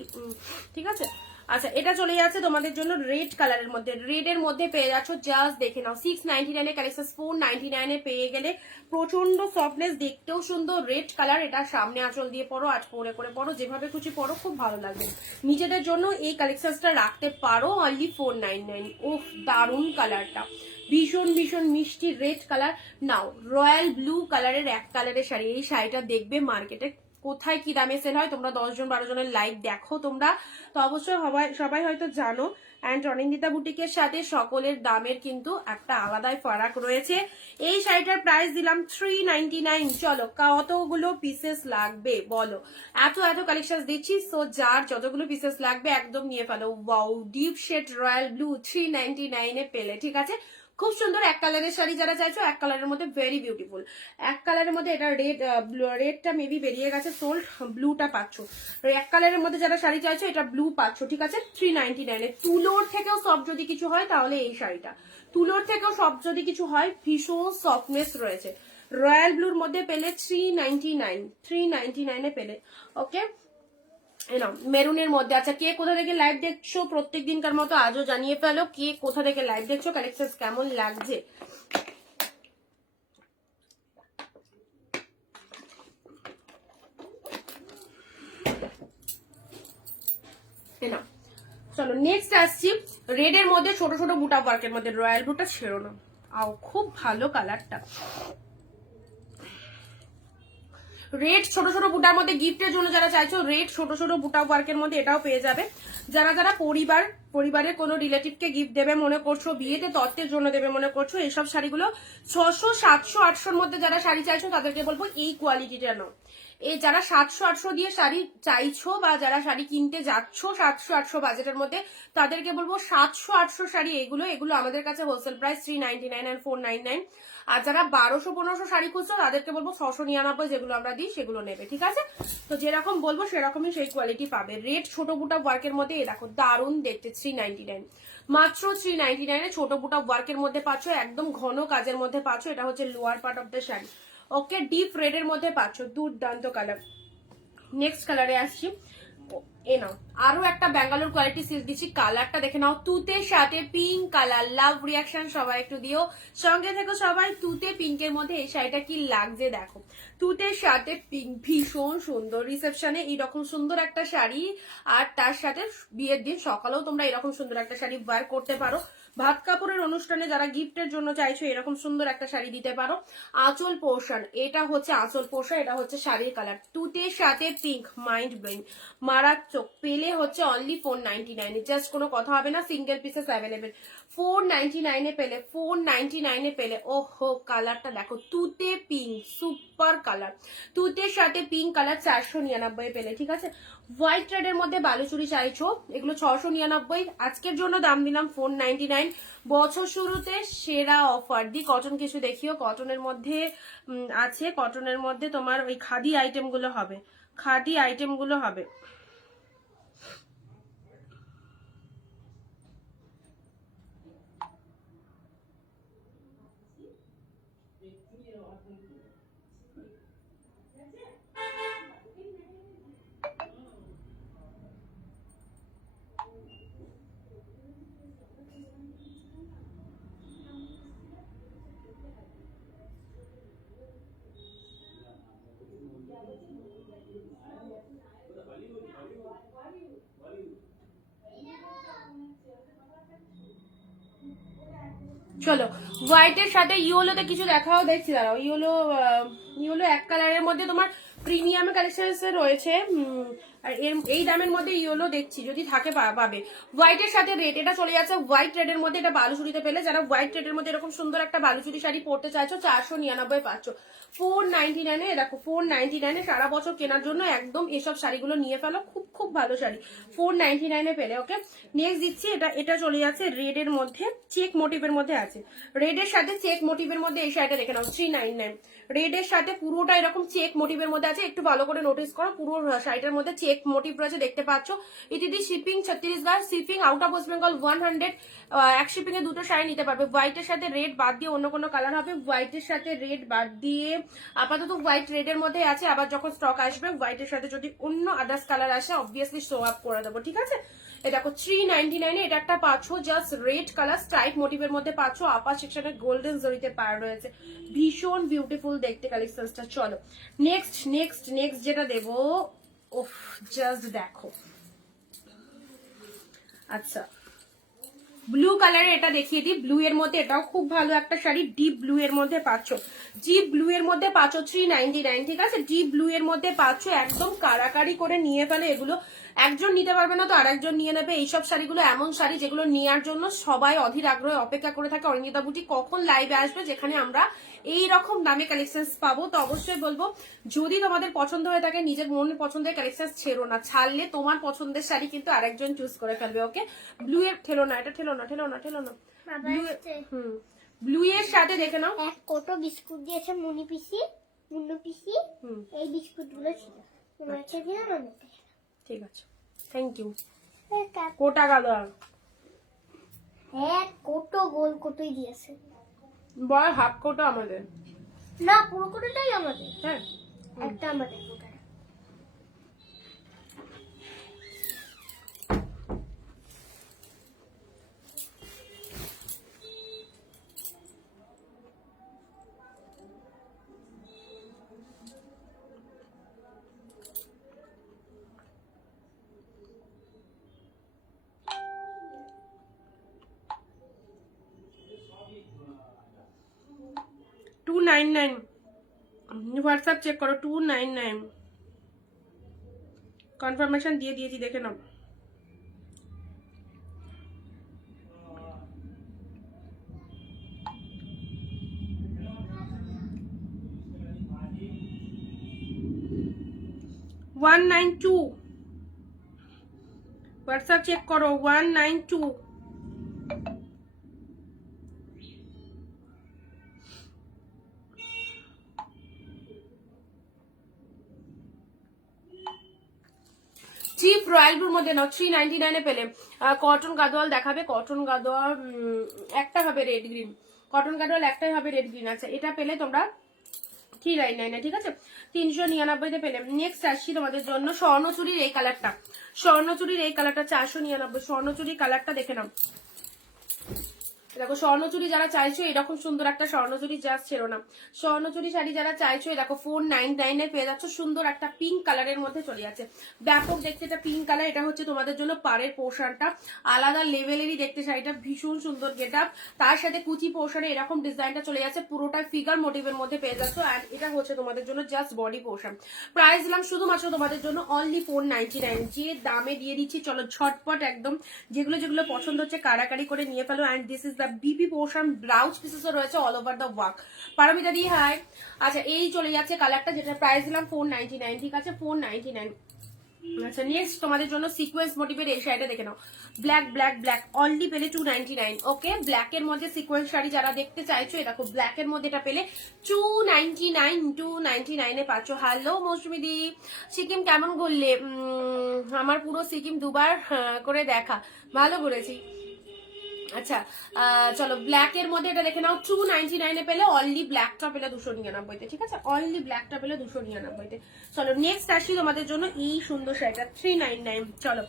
ঠিক আছে। আচ্ছা এটা চলে যাচ্ছে তোমাদের জন্য রেড কালারের মধ্যে, রেডের মধ্যে পেয়ে যাচ্ছ, জাস্ট দেখে নাও 699 এর কালেকশন 499 এ পেয়ে গেলে। প্রচন্ড সফটনেস, দেখতেও সুন্দর, রেড কালার। এটা সামনে আঁচল দিয়ে পরো, আজ পরে করে পরো, যেভাবে খুশি পরো, খুব ভালো লাগবে। নিজেদের জন্য এই কালেকশনটা রাখতে পারো অনলি 499। ওহ দারুণ কালারটা, ভীষণ ভীষণ মিষ্টি রেড কালার। নাও রয়্যাল ব্লু কালারের এক কালারের শাড়ি, এই শাড়িটা দেখবে মার্কেটে কোথায় কি দামে সেল হয়, তোমরা 10 জন 12 জনের লাইভ দেখো তোমরা, তো অবশ্যই সবাই হয়তো জানো। অ্যান্ড অনিন্দিতা বুটিকের সাথে সকলের দামের কিন্তু একটা আলাদাই ফারাক রয়েছে। এই শাড়িটার প্রাইস দিলাম 399। চলো কতগুলো পিসেস লাগবে বলো, এত কালেকশন দিচ্ছি, সো যার যতগুলো পিসেস লাগবে একদম নিয়ে ফেলো। Wow deep shade royal blue 399 এ পেলে, ঠিক আছে। খুব সুন্দর এক কালারের শাড়ি যারা চাইছো, এক কালারের মধ্যে ভেরি বিউটিফুল। এক কালারের মধ্যে এটা রেডটা মেবি বেরিয়ে গেছে, সোল্ড, ব্লুটা পাচ্ছ। এক কালারের মধ্যে যারা শাড়ি চাইছো এটা ব্লু পাচ্ছ, ঠিক আছে। 399 এ। তুলোর থেকেও সব যদি কিছু হয় তাহলে এই শাড়িটা, তুলোর থেকেও সব যদি কিছু হয়, ভীষণ সফটনেস রয়েছে। রয়্যাল ব্লুর মধ্যে পেলে 399 এ পেলে, ওকে। এই নাও মেরুনের মধ্যে। আচ্ছা, কে কোথা থেকে লাইভ দেখছো প্রত্যেক দিনকার মতো আজও জানিয়ে ফেলো, কে কোথা থেকে লাইভ দেখছো, কালেকশন কেমন লাগছে। এই নাও, চলো নেক্সট আসছি রেড এর মধ্যে ছোট ছোট বুটা ওয়ার্কের মধ্যে। রয়্যাল ব্লুটা ছেড়ো না, আও খুব ভালো কালারটা। রেড ছোট ছোট বুটার মধ্যে গিফটের জন্য যারা চাইছো, রেড ছোট ছোট বুটা ওয়ার্কের মধ্যে এটাও পেয়ে যাবে। যারা যারা পরিবারের কোনো রিলেটিভকে গিফট দেবে মনে করছো, বিয়েতে তত্ত্বের জন্য দেবে মনে করছো, এইসব শাড়িগুলো 600, 700, 800-র মধ্যে যারা শাড়ি চাইছো তাদেরকে বলবো এই কোয়ালিটিটা নাও। এই যারা 700-800 দিয়ে শাড়ি চাইছো বা যারা শাড়ি কিনতে যাচ্ছ 700-800 বাজেটের মধ্যে, তাদেরকে বলবো 700-800 শাড়ি এগুলো আমাদের কাছে হোলসেল প্রাইস 399 and 499। আর যারা 1200-1500 শাড়ি খুঁজছো তাদেরকে বলবো 699 যেগুলো আমরা দিই সেগুলো নেবে, ঠিক আছে? তো যেরকম বলবো সেরকমই সেই কোয়ালিটি পাবে। রেড ছোট বুটা ওয়ার্কের মধ্যে এই দেখো দারুণ দেখতে, 399, মাত্র 399 ছোট বুটা ওয়ার্কের মধ্যে পাচ্ছ, একদম ঘন কাজের মধ্যে পাচ্ছ। এটা হচ্ছে lower part of the sari. Okay, deep red এর মধ্যে পাচ্ছ, দুর্দান্ত কালার। নেক্সট কালারে আসছি, এ নাও আরো একটা ব্যাঙ্গালোর কোয়ালিটি সিল্ক দিচ্ছি, কালারটা দেখে নাও, তুতে সাথে পিঙ্ক কালার। লাভ রিয়াকশন সবাই একটু দিও, সঙ্গে থেকো সবাই। তুতে পিঙ্কের মধ্যে এই শাড়িটা কি লাগছে দেখো, তুতের সাথে পিঙ্ক, ভীষণ সুন্দর। রিসেপশনে এইরকম সুন্দর একটা শাড়ি, আর তার সাথে বিয়ের দিন সকালেও তোমরা এরকম সুন্দর একটা শাড়ি ওয়্যার করতে পারো। ভাত কাপড়ের অনুষ্ঠানে যারা গিফটের জন্য চাইছো এরকম সুন্দর একটা শাড়ি দিতে পারো। আঁচল পোর্শন, এটা হচ্ছে আঁচল পোর্শন, এটা হচ্ছে শাড়ির কালার, তুতের সাথে পিঙ্ক, মাইন্ড ব্লোয়িং, মারাত্মক। পেলে হচ্ছে অনলি 499, জাস্ট কোনো কথা হবে না, সিঙ্গেল পিসেস অ্যাভেলেবেল। 499 পেলে, 499 পেলে। ওহো কালারটা দেখো, তুতে পিঙ্ক, সুপার কালার। তুতের সাথে পিঙ্ক কালার 499 পেলে, ঠিক আছে? হোয়াইট থ্রেডের মধ্যে বালুচুরি চাইছো, এগুলো 699। আজকের জন্য দাম দিলাম 499। বছর শুরুতে সেরা অফার দি। কটন কিছু দেখিও, কটনের মধ্যে আছে, কটনের মধ্যে তোমার ওই খাদি আইটেম গুলো হবে, খাদি আইটেম গুলো হবে। চলো হোয়াইটের সাথে ইয়েলোতে কিছু দেখাও, দেখছি দাঁড়াও। ইয়েলো এক কালারের মধ্যে তোমার প্রিমিয়াম কালেকশনস রয়েছে, আর এই দামের মধ্যে ইয়েলো দেখছি, যদি থাকে পাবে। হোয়াইটের সাথে রেড, এটা চলে যাচ্ছে হোয়াইট রেডের মধ্যে, এটা বালুচুরিতে পেলে। যারা হোয়াইট রেডের মধ্যে এরকম সুন্দর একটা বালুচুরি শাড়ি পরতে চাইছো 499 পাচ্ছ। 499 দেখো, 499 সারা বছর কেনার জন্য একদম এসব শাড়িগুলো নিয়ে ফেলো, খুব খুব ভালো শাড়ি, 499 পেলে। ওকে, নেক্সট দিচ্ছি, এটা চলে যাচ্ছে রেড এর মধ্যে, চেক মোটিভের মধ্যে আছে। রেড এর সাথে চেক মোটিভের মধ্যে এই শাড়িটা দেখে নাও, 399। রেড এর সাথে পুরোটা এরকম চেক মোটিভের মধ্যে আছে, একটু ভালো করে নোটিস করো, পুরো শাড়িটার মধ্যে চেক মোটিভ রয়েছে, দেখতে পাচ্ছ। ইতিদি shipping Chhattisgarh, shipping out of West Bengal 100। এক শিপিং এ দুটো শাড়ি নিতে পারবে। হোয়াইটের সাথে রেড বাদ দিয়ে অন্য কোনো কালার হবে, হোয়াইটের সাথে রেড বাদ দিয়ে আপাতত হোয়াইট রেড এর মধ্যে আছে। আবার যখন স্টক আসবে হোয়াইটের সাথে যদি অন্য আদার্স কালার আসে অবভিয়াসলি শো আপ করে দেবো, ঠিক আছে? এটা দেখো 399 এটা একটা পাচ্ছ, জাস্ট রেড কালার স্ট্রাইপ মোটিভের মধ্যে পাচ্ছ। আপার সেকশনে গোল্ডেন জরিতে পার রয়েছে, ভীষণ বিউটিফুল দেখতে কালেকশনটা। চলো নেক্সট যেটা দেবো, ওফ জাস্ট দেখো। আচ্ছা, ব্লু কালারের এটা দেখিয়ে দিই, ব্লু এর মধ্যে এটাও খুব ভালো একটা শাড়ি, ডিপ ব্লু এর মধ্যে পাচ্ছ, ডিপ ব্লু এর মধ্যে পাচ্ছ 399, ঠিক আছে? ডিপ ব্লু এর মধ্যে পাচ্ছ, একদম কারাকারি করে নিয়ে ফেলে। এগুলো একজন নিতে পারবে না তো আরেকজন নিয়ে নেবে। এইসব শাড়িগুলো এমন শাড়ি যেগুলো নেওয়ার জন্য সবাই অধীর আগ্রহে অপেক্ষা করে থাকে অনিন্দিতা বুটিক কখন লাইভে আসবে, যেখানে আমরা এই রকম দামে কালেকশন পাবো। তো অবশ্যই বলবো, যদি তোমাদের পছন্দ হয়ে থাকে নিজের মনের পছন্দের কালেকশন ছেড়ো না, ছাড়লে তোমার পছন্দের শাড়ি কিন্তু আরেকজন চুজ করে ফেলবে। ওকে, ব্লু এর ঠেলো না, এটা ঠেলো না, ব্লু এর সাথে দেখে নাও, এক কোটো বিস্কুট দিয়েছে মুন্নু পিসি। এই বিস্কুট গুলো ছিল, ঠিক আছে, থ্যাংক ইউ। কোটা গেল, এক কোটো গোল কোটোই দিয়েছে, বড় হাফ কোটা আমাদের না পুরো কোটোটাই আমাদের। হ্যাঁ, একটা আমাদের কোটা। 299 হোয়াটসঅ্যাপ চেক করো 299 কনফার্মেশন দিয়ে দিয়েছি দেখে নাও। $192 হোয়াটসঅ্যাপ চেক করো 192। চিপ রয়্যাল ব্লুর মধ্যে নাও 399 পেলে। কটন গাদোয়াল দেখাবে, কটন গাদোয়াল একটা হবে রেড গ্রিন, কটন গাদোয়াল একটাই হবে রেড গ্রিন। আচ্ছা এটা পেলে তোমরা 399, ঠিক আছে 399 পেলে। নেক্সট আসছি তোমাদের জন্য স্বর্ণচুরির এই কালারটা, স্বর্ণচুরির এই কালারটা 499। স্বর্ণচুরির কালারটা দেখে নাও। দেখো স্বর্ণচুরি যারা চাইছো এরকম সুন্দর একটা স্বর্ণচুরি জাস্ট ছিল না, স্বর্ণচুরি শাড়ি যারা চাইছো দেখো 499 পেয়ে যাচ্ছ। সুন্দর একটা পিঙ্ক কালারের মধ্যে চলে যাচ্ছে, ব্যাপক দেখতে এটা পিঙ্ক কালার। এটা হচ্ছে তোমাদের জন্য পাড়ের পোর্শনটা, আলাদা লেভেলেরই দেখতে শাড়িটা, ভীষণ সুন্দর গেট আপ। তার সাথে কুচি পোর্শনে এরকম ডিজাইনটা চলে যাচ্ছে, পুরোটা ফিগার মোটিভের মধ্যে পেয়ে যাচ্ছ। অ্যান্ড এটা হচ্ছে তোমাদের জন্য জাস্ট বডি পোর্শন। প্রাইস দিলাম শুধুমাত্র তোমাদের জন্য অনলি 499, যে দামে দিয়ে দিচ্ছি। চলো ঝটপট একদম যেগুলো যেগুলো পছন্দ হচ্ছে কাড়াকাড়ি করে নিয়ে ফেলো। And this is the BP portion, blouse পিসেসও রয়েছে all over the work. Paromita di hi. আচ্ছা এই চলে যাচ্ছে কালারটা, যেটা প্রাইস দিলাম 499, ঠিক আছে 499। আচ্ছা নেক্সট তোমাদের জন্য সিকোয়েন্স মোটিভের এই শাড়িটা দেখে নাও, ব্ল্যাক ব্ল্যাক ব্ল্যাক অনলি পেলে 299। ওকে ব্ল্যাক এর মধ্যে সিকোয়েন্স শাড়ি যারা দেখতে চাইছো এটা দেখো, ব্ল্যাক এর মধ্যে এটা পেলে 299 পাচ্ছ। হ্যালো মৌসুমি দি, সিকিম কেমন ঘুরলে? আমার পুরো সিকিম দুবার করে দেখা, ভালো করেছি। আচ্ছা চলো ব্ল্যাক এর মধ্যে এটা দেখে নাও 299 পেলে, অনলি ব্ল্যাকটা পেলে 299, ঠিক আছে অনলি ব্ল্যাকটা পেলে 299। চলো নেক্সট আসি তোমাদের জন্য এই সুন্দর শাড়িটা 399। চলো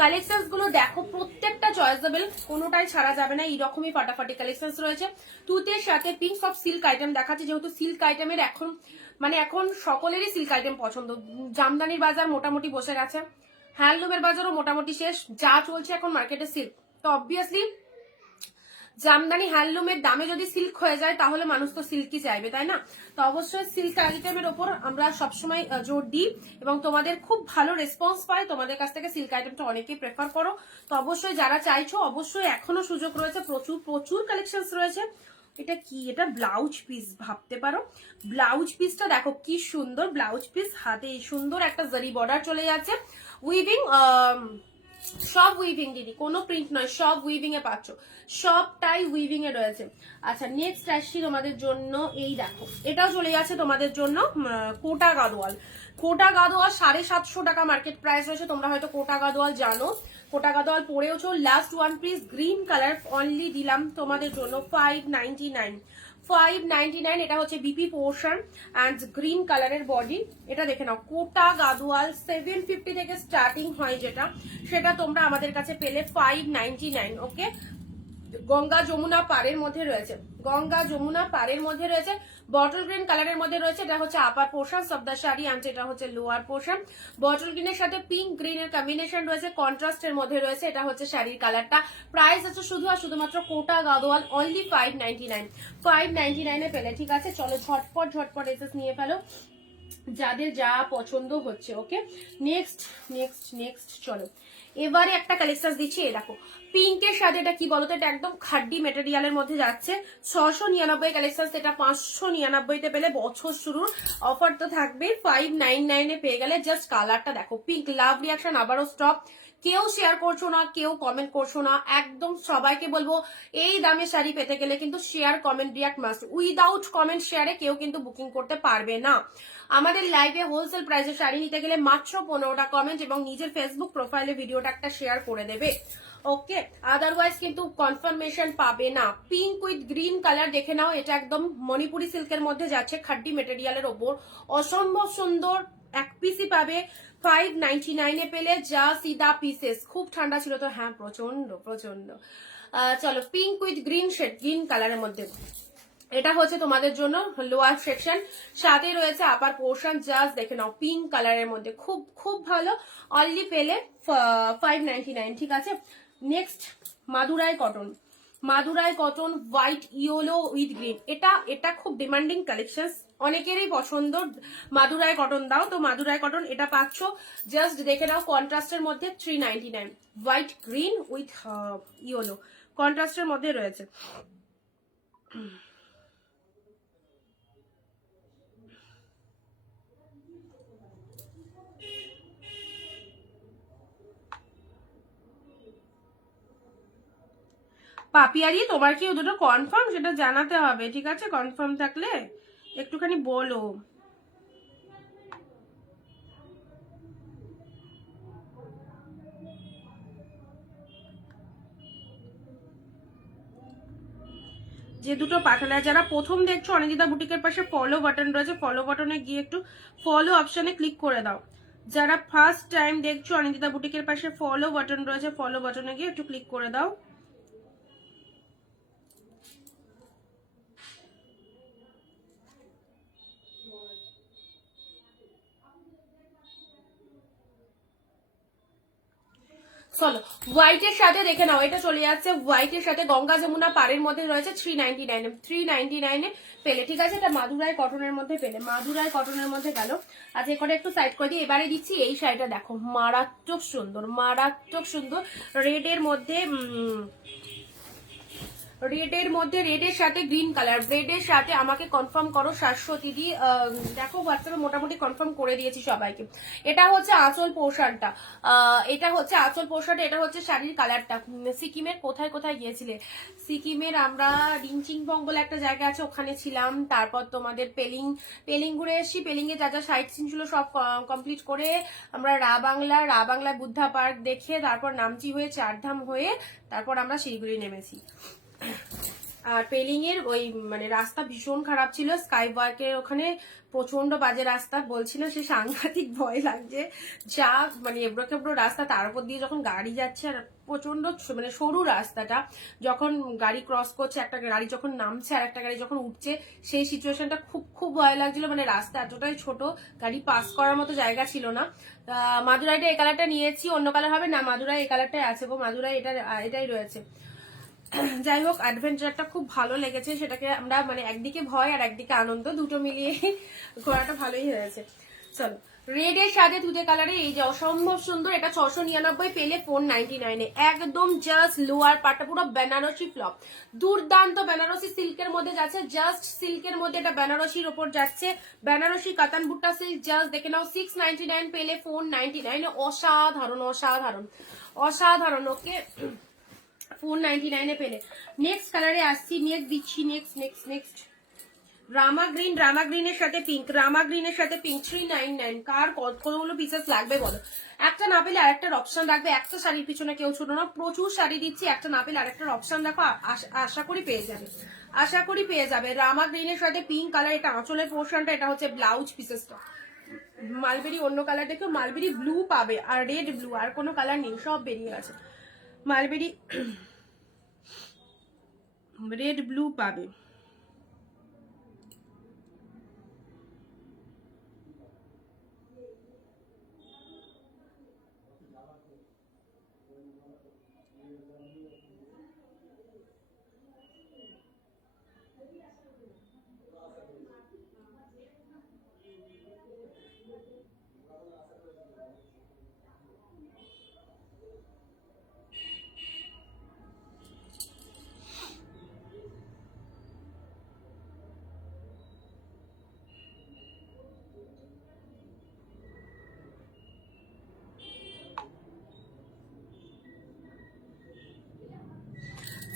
কালেকশনস গুলো দেখো, প্রত্যেকটা চয়েসেবল, কোনোটাই ছাড়া যাবে না, এইরকমই ফাটাফাটি কালেকশনস রয়েছে। তুতের সাথে পিঙ্ক, সব সিল্ক আইটেম দেখাচ্ছি, যেহেতু সিল্ক আইটেমের এখন এখন সকলেরই সিল্ক আইটেম পছন্দ। জামদানির বাজার মোটামুটি বসে গেছে, হ্যান্ডলুমের বাজারও মোটামুটি শেষ, যা চলছে এখন মার্কেটে সিল্ক। তো অবভিয়াসলি জামদানি হ্যান্ডলুমের দামে যদি সিল্ক হয়ে যায় তাহলে মানুষ তো সিল্কই চাইবে, তাই না? তো অবশ্যই সিল্ক আইটেমের ওপর আমরা সবসময় জোর দিই এবং তোমাদের খুব ভালো রেসপন্স পাই, তোমাদের কাছ থেকে সিল্ক আইটেমটা অনেকেই প্রেফার করো। তো অবশ্যই যারা চাইছো অবশ্যই এখনো সুযোগ রয়েছে, প্রচুর প্রচুর কালেকশন রয়েছে। এটা কি? এটা ব্লাউজ পিস ভাবতে পারো, ব্লাউজ পিসটা দেখো কি সুন্দর ব্লাউজ পিস, হাতে সুন্দর একটা জারি বর্ডার চলে যাচ্ছে, উইভিং সব উইভিং দিদি, কোনো প্রিন্ট নয়, সব উইভিং এ পাচ্ছ, সবটাই উইভিং এ রয়েছে। আচ্ছা নেক্সট আসছি তোমাদের জন্য এই দেখো, এটাও চলে যাচ্ছে তোমাদের জন্য কোটা গাদোয়াল। কোটা গাদোয়াল 750 টাকা মার্কেট প্রাইস রয়েছে, তোমরা হয়তো কোটা গাদোয়াল জানো, কোটা গাদোয়াল পরেওছো। Last one piece green colour only দিলাম তোমাদের জন্য 599। 599 এটা হচ্ছে বিপি পোর্শন অ্যান্ড গ্রিন কালারের বডি। এটা দেখে নাও, কোটা গাদোয়াল 750 থেকে স্টার্টিং হয় যেটা, সেটা তোমরা আমাদের কাছে পেলে 599। ওকে গঙ্গা যমুনা পাড়ের মধ্যে রয়েছে, গঙ্গা যমুনা পাড়ের মধ্যে রয়েছে, বটল গ্রিন কালারের মধ্যে রয়েছে। এটা হচ্ছে আপার portion of the sari and এটা হচ্ছে লোয়ার পোর্শন। বটল গ্রিনের সাথে পিঙ্ক গ্রিনের কম্বিনেশন রয়েছে, কন্ট্রাস্টের মধ্যে রয়েছে। এটা হচ্ছে শাড়ির কালারটা। প্রাইস আছে শুধু আর শুধুমাত্র কোটা গাদোয়াল অনলি 599। 599 পেলে, ঠিক আছে চলো ঝটপট ঝটপট এসেস নিয়ে ফেলো যাদের যা পছন্দ হচ্ছে। ওকে নেক্সট নেক্সট নেক্সট চলো এবারে একটা কালেকশন দিচ্ছি, এই দেখো পিঙ্কের সাথে, এটা কি বলতো, এটা একদম খাড্ডি মেটেরিয়ালের মধ্যে যাচ্ছে, 699 কালেকশন, এটা 599 পেলে। বছর শুরুর অফার তো থাকবে, 599 পেয়ে গেলে। জাস্ট কালারটা দেখো পিঙ্ক, লাভ রিয়াকশন আবারও স্টপ। কেউ শেয়ার করছো না, কেউ কমেন্ট করছো না, একদম সবাইকে বলবো এই দামে শাড়ি পেতে গেলে কিন্তু share comment react must. Without comment শেয়ারে কেউ কিন্তু বুকিং করতে পারবে না। আমাদের লাইভে হোলসেল প্রাইসে শাড়ি নিতে গেলে মাত্র 15টা কমেন্ট এবং নিজের ফেসবুক প্রোফাইলে ভিডিওটা একটা শেয়ার করে দেবে। ওকে আদারওয়াইজ কিন্তু কনফার্মেশন পাবে না। পিঙ্ক উইথ গ্রিন কালার দেখে নাও, এটা একদম মণিপুরি সিল্কের মধ্যে যাচ্ছে, খাড্ডি মেটেরিয়ালের ওপর, অসম্ভব সুন্দর। এক পিসই পাবে 599 পেলে, যা সিধা পিসেস। খুব ঠান্ডা ছিল তো, হ্যাঁ প্রচন্ড প্রচন্ড। চলো pink with green shade, green কালারের মধ্যে, এটা হচ্ছে তোমাদের জন্য লোয়ার সেকশন, সাথে রয়েছে আপার পোর্শন। জাস্ট দেখে নাও পিঙ্ক কালারের মধ্যে, খুব খুব ভালো, অনলি পেলে 599, ঠিক আছে। Next Madurai cotton, Madurai cotton white yellow with green, এটা খুব ডিমান্ডিং কালেকশন, অনেকেরই পছন্দ। মাদুরাই কটন দাও, তো মাদুরাই কটন এটা পাচ্ছ জাস্ট দেখে নাও কন্ট্রাস্টের মধ্যে 399, হোয়াইট গ্রিন উইথ ইয়েলো কন্ট্রাস্টের মধ্যে রয়েছে। পাপিয়ারি তোমার কি দুটো কনফার্ম সেটা জানাতে হবে, ঠিক আছে? কনফার্ম থাকলে একটুখানি বলো। যে দুটো পাঠালে, যারা প্রথম দেখছো অনিন্দিতা বুটিকের পাশে ফলো বাটন রয়েছে, ফলো বাটনে গিয়ে একটু ফলো অপশনে ক্লিক করে দাও। যারা ফার্স্ট টাইম দেখছো অনিন্দিতা বুটিকের পাশে ফলো বাটন রয়েছে, ফলো বাটনে গিয়ে একটু ক্লিক করে দাও। চলো হোয়াইটের সাথে দেখে নাও, এটা চলে যাচ্ছে হোয়াইটের সাথে গঙ্গা যমুনা পাড়ের মধ্যে রয়েছে 399 পেলে, ঠিক আছে? এটা মাদুরাই কটনের মধ্যে পেলে, মাদুরাই কটনের মধ্যে গেল। আচ্ছা এটা একটু সাইড করে দিই, এবারে দিচ্ছি এই শাড়িটা, দেখো মারাত্মক সুন্দর, মারাত্মক সুন্দর, রেডের মধ্যে রেডের সাথে গ্রিন কালার, রেডের সাথে আমাকে কনফার্ম করো শাশ্বতী দি, দেখো হোয়াটসঅ্যাপে মোটামুটি কনফার্ম করে দিয়েছি সবাইকে। এটা হচ্ছে আঁচল পোর্শনটা, এটা হচ্ছে আঁচল পোর্শনটা, এটা হচ্ছে শাড়ির কালারটা। সিকিমের কোথায় কোথায় গিয়েছিলে? সিকিমের আমরা রিংচিংবং বলে একটা জায়গা আছে, ওখানে ছিলাম। তারপর তোমাদের পেলিং ঘুরে এসেছি, পেলিংয়ে যা যা সাইট সিন ছিল সব কমপ্লিট করে আমরা রা বাংলা বুদ্ধা পার্ক দেখে তারপর নামচি হয়ে চারধাম হয়ে তারপর আমরা শিলিগুড়ি নেমেছি। আর পেলিং এর ওই মানে রাস্তা ভীষণ খারাপ ছিল, স্কাই ওয়ার্কের ওখানে প্রচন্ড বাজে রাস্তা, বলছিল সে সাংঘাতিক ভয় লাগছে, যা মানে এবড়ো খেবড়ো রাস্তা, তার উপর দিয়ে যখন গাড়ি যাচ্ছে আর প্রচন্ড মানে সরু রাস্তাটা, যখন গাড়ি ক্রস করছে, একটা গাড়ি যখন নামছে আর একটা গাড়ি যখন উঠছে, সেই সিচুয়েশনটা খুব ভয় লাগছিল, মানে রাস্তা এতটাই ছোট, গাড়ি পাস করার মতো জায়গা ছিল না। মাদুরাইটা এই কালারটা নিয়েছি, অন্য কালার হবে না, মাদুরাই এই কালারটাই আছে গো, মাদুরাই এটাই রয়েছে। যাই হোক অ্যাডভেঞ্চারটা খুব ভালো লেগেছে, সেটাকে আমরা মানে একদিকে ভয় আর একদিকে আনন্দ দুটো মিলিয়ে ঘোরাটা ভালোই হয়েছে। চলো রেডের সাথে তুতে কালারে এই যে অসম্ভব সুন্দর, এটা 699 পেলে 499, একদম জাস্ট লোয়ার পাটটা পুরো বেনারসি ফ্লপ, দুর্দান্ত বেনারসি সিল্কের মধ্যে যাচ্ছে, জাস্ট সিল্কের মধ্যে এটা বেনারসির ওপর যাচ্ছে, বেনারসি কাতান বুট্টা সিল্ক, জাস্ট দেখে নাও 699 পেলে 499, অসাধারণ অসাধারণ অসাধারণ। ওকে 499 পেলে। নেক্সট কালারে আসছি, নেক্সট দিচ্ছি, নেক্সট রামা গ্রিনের সাথে পিঙ্ক, 399, কার কতগুলো পিসেস লাগবে বলো? একটা না পেলে আরেকটার অপশন রাখবে, একটা শাড়ির পিছনে কেউ ছোট না, প্রচুর শাড়ি দিচ্ছি, একটা না পেলে আরেকটার অপশন দেখো, আশা করি পেয়ে যাবে। রামা গ্রিনের সাথে পিঙ্ক কালার, এটা আঁচলের পোর্শনটা, এটা হচ্ছে ব্লাউজ পিসেসটা। মালবেরি অন্য কালার দেখো, মালবেরি ব্লু পাবে আর রেড ব্লু, আর কোনো কালার নেই, সব বেরিয়ে গেছে। মালবেরি রেড ব্লু পাবে।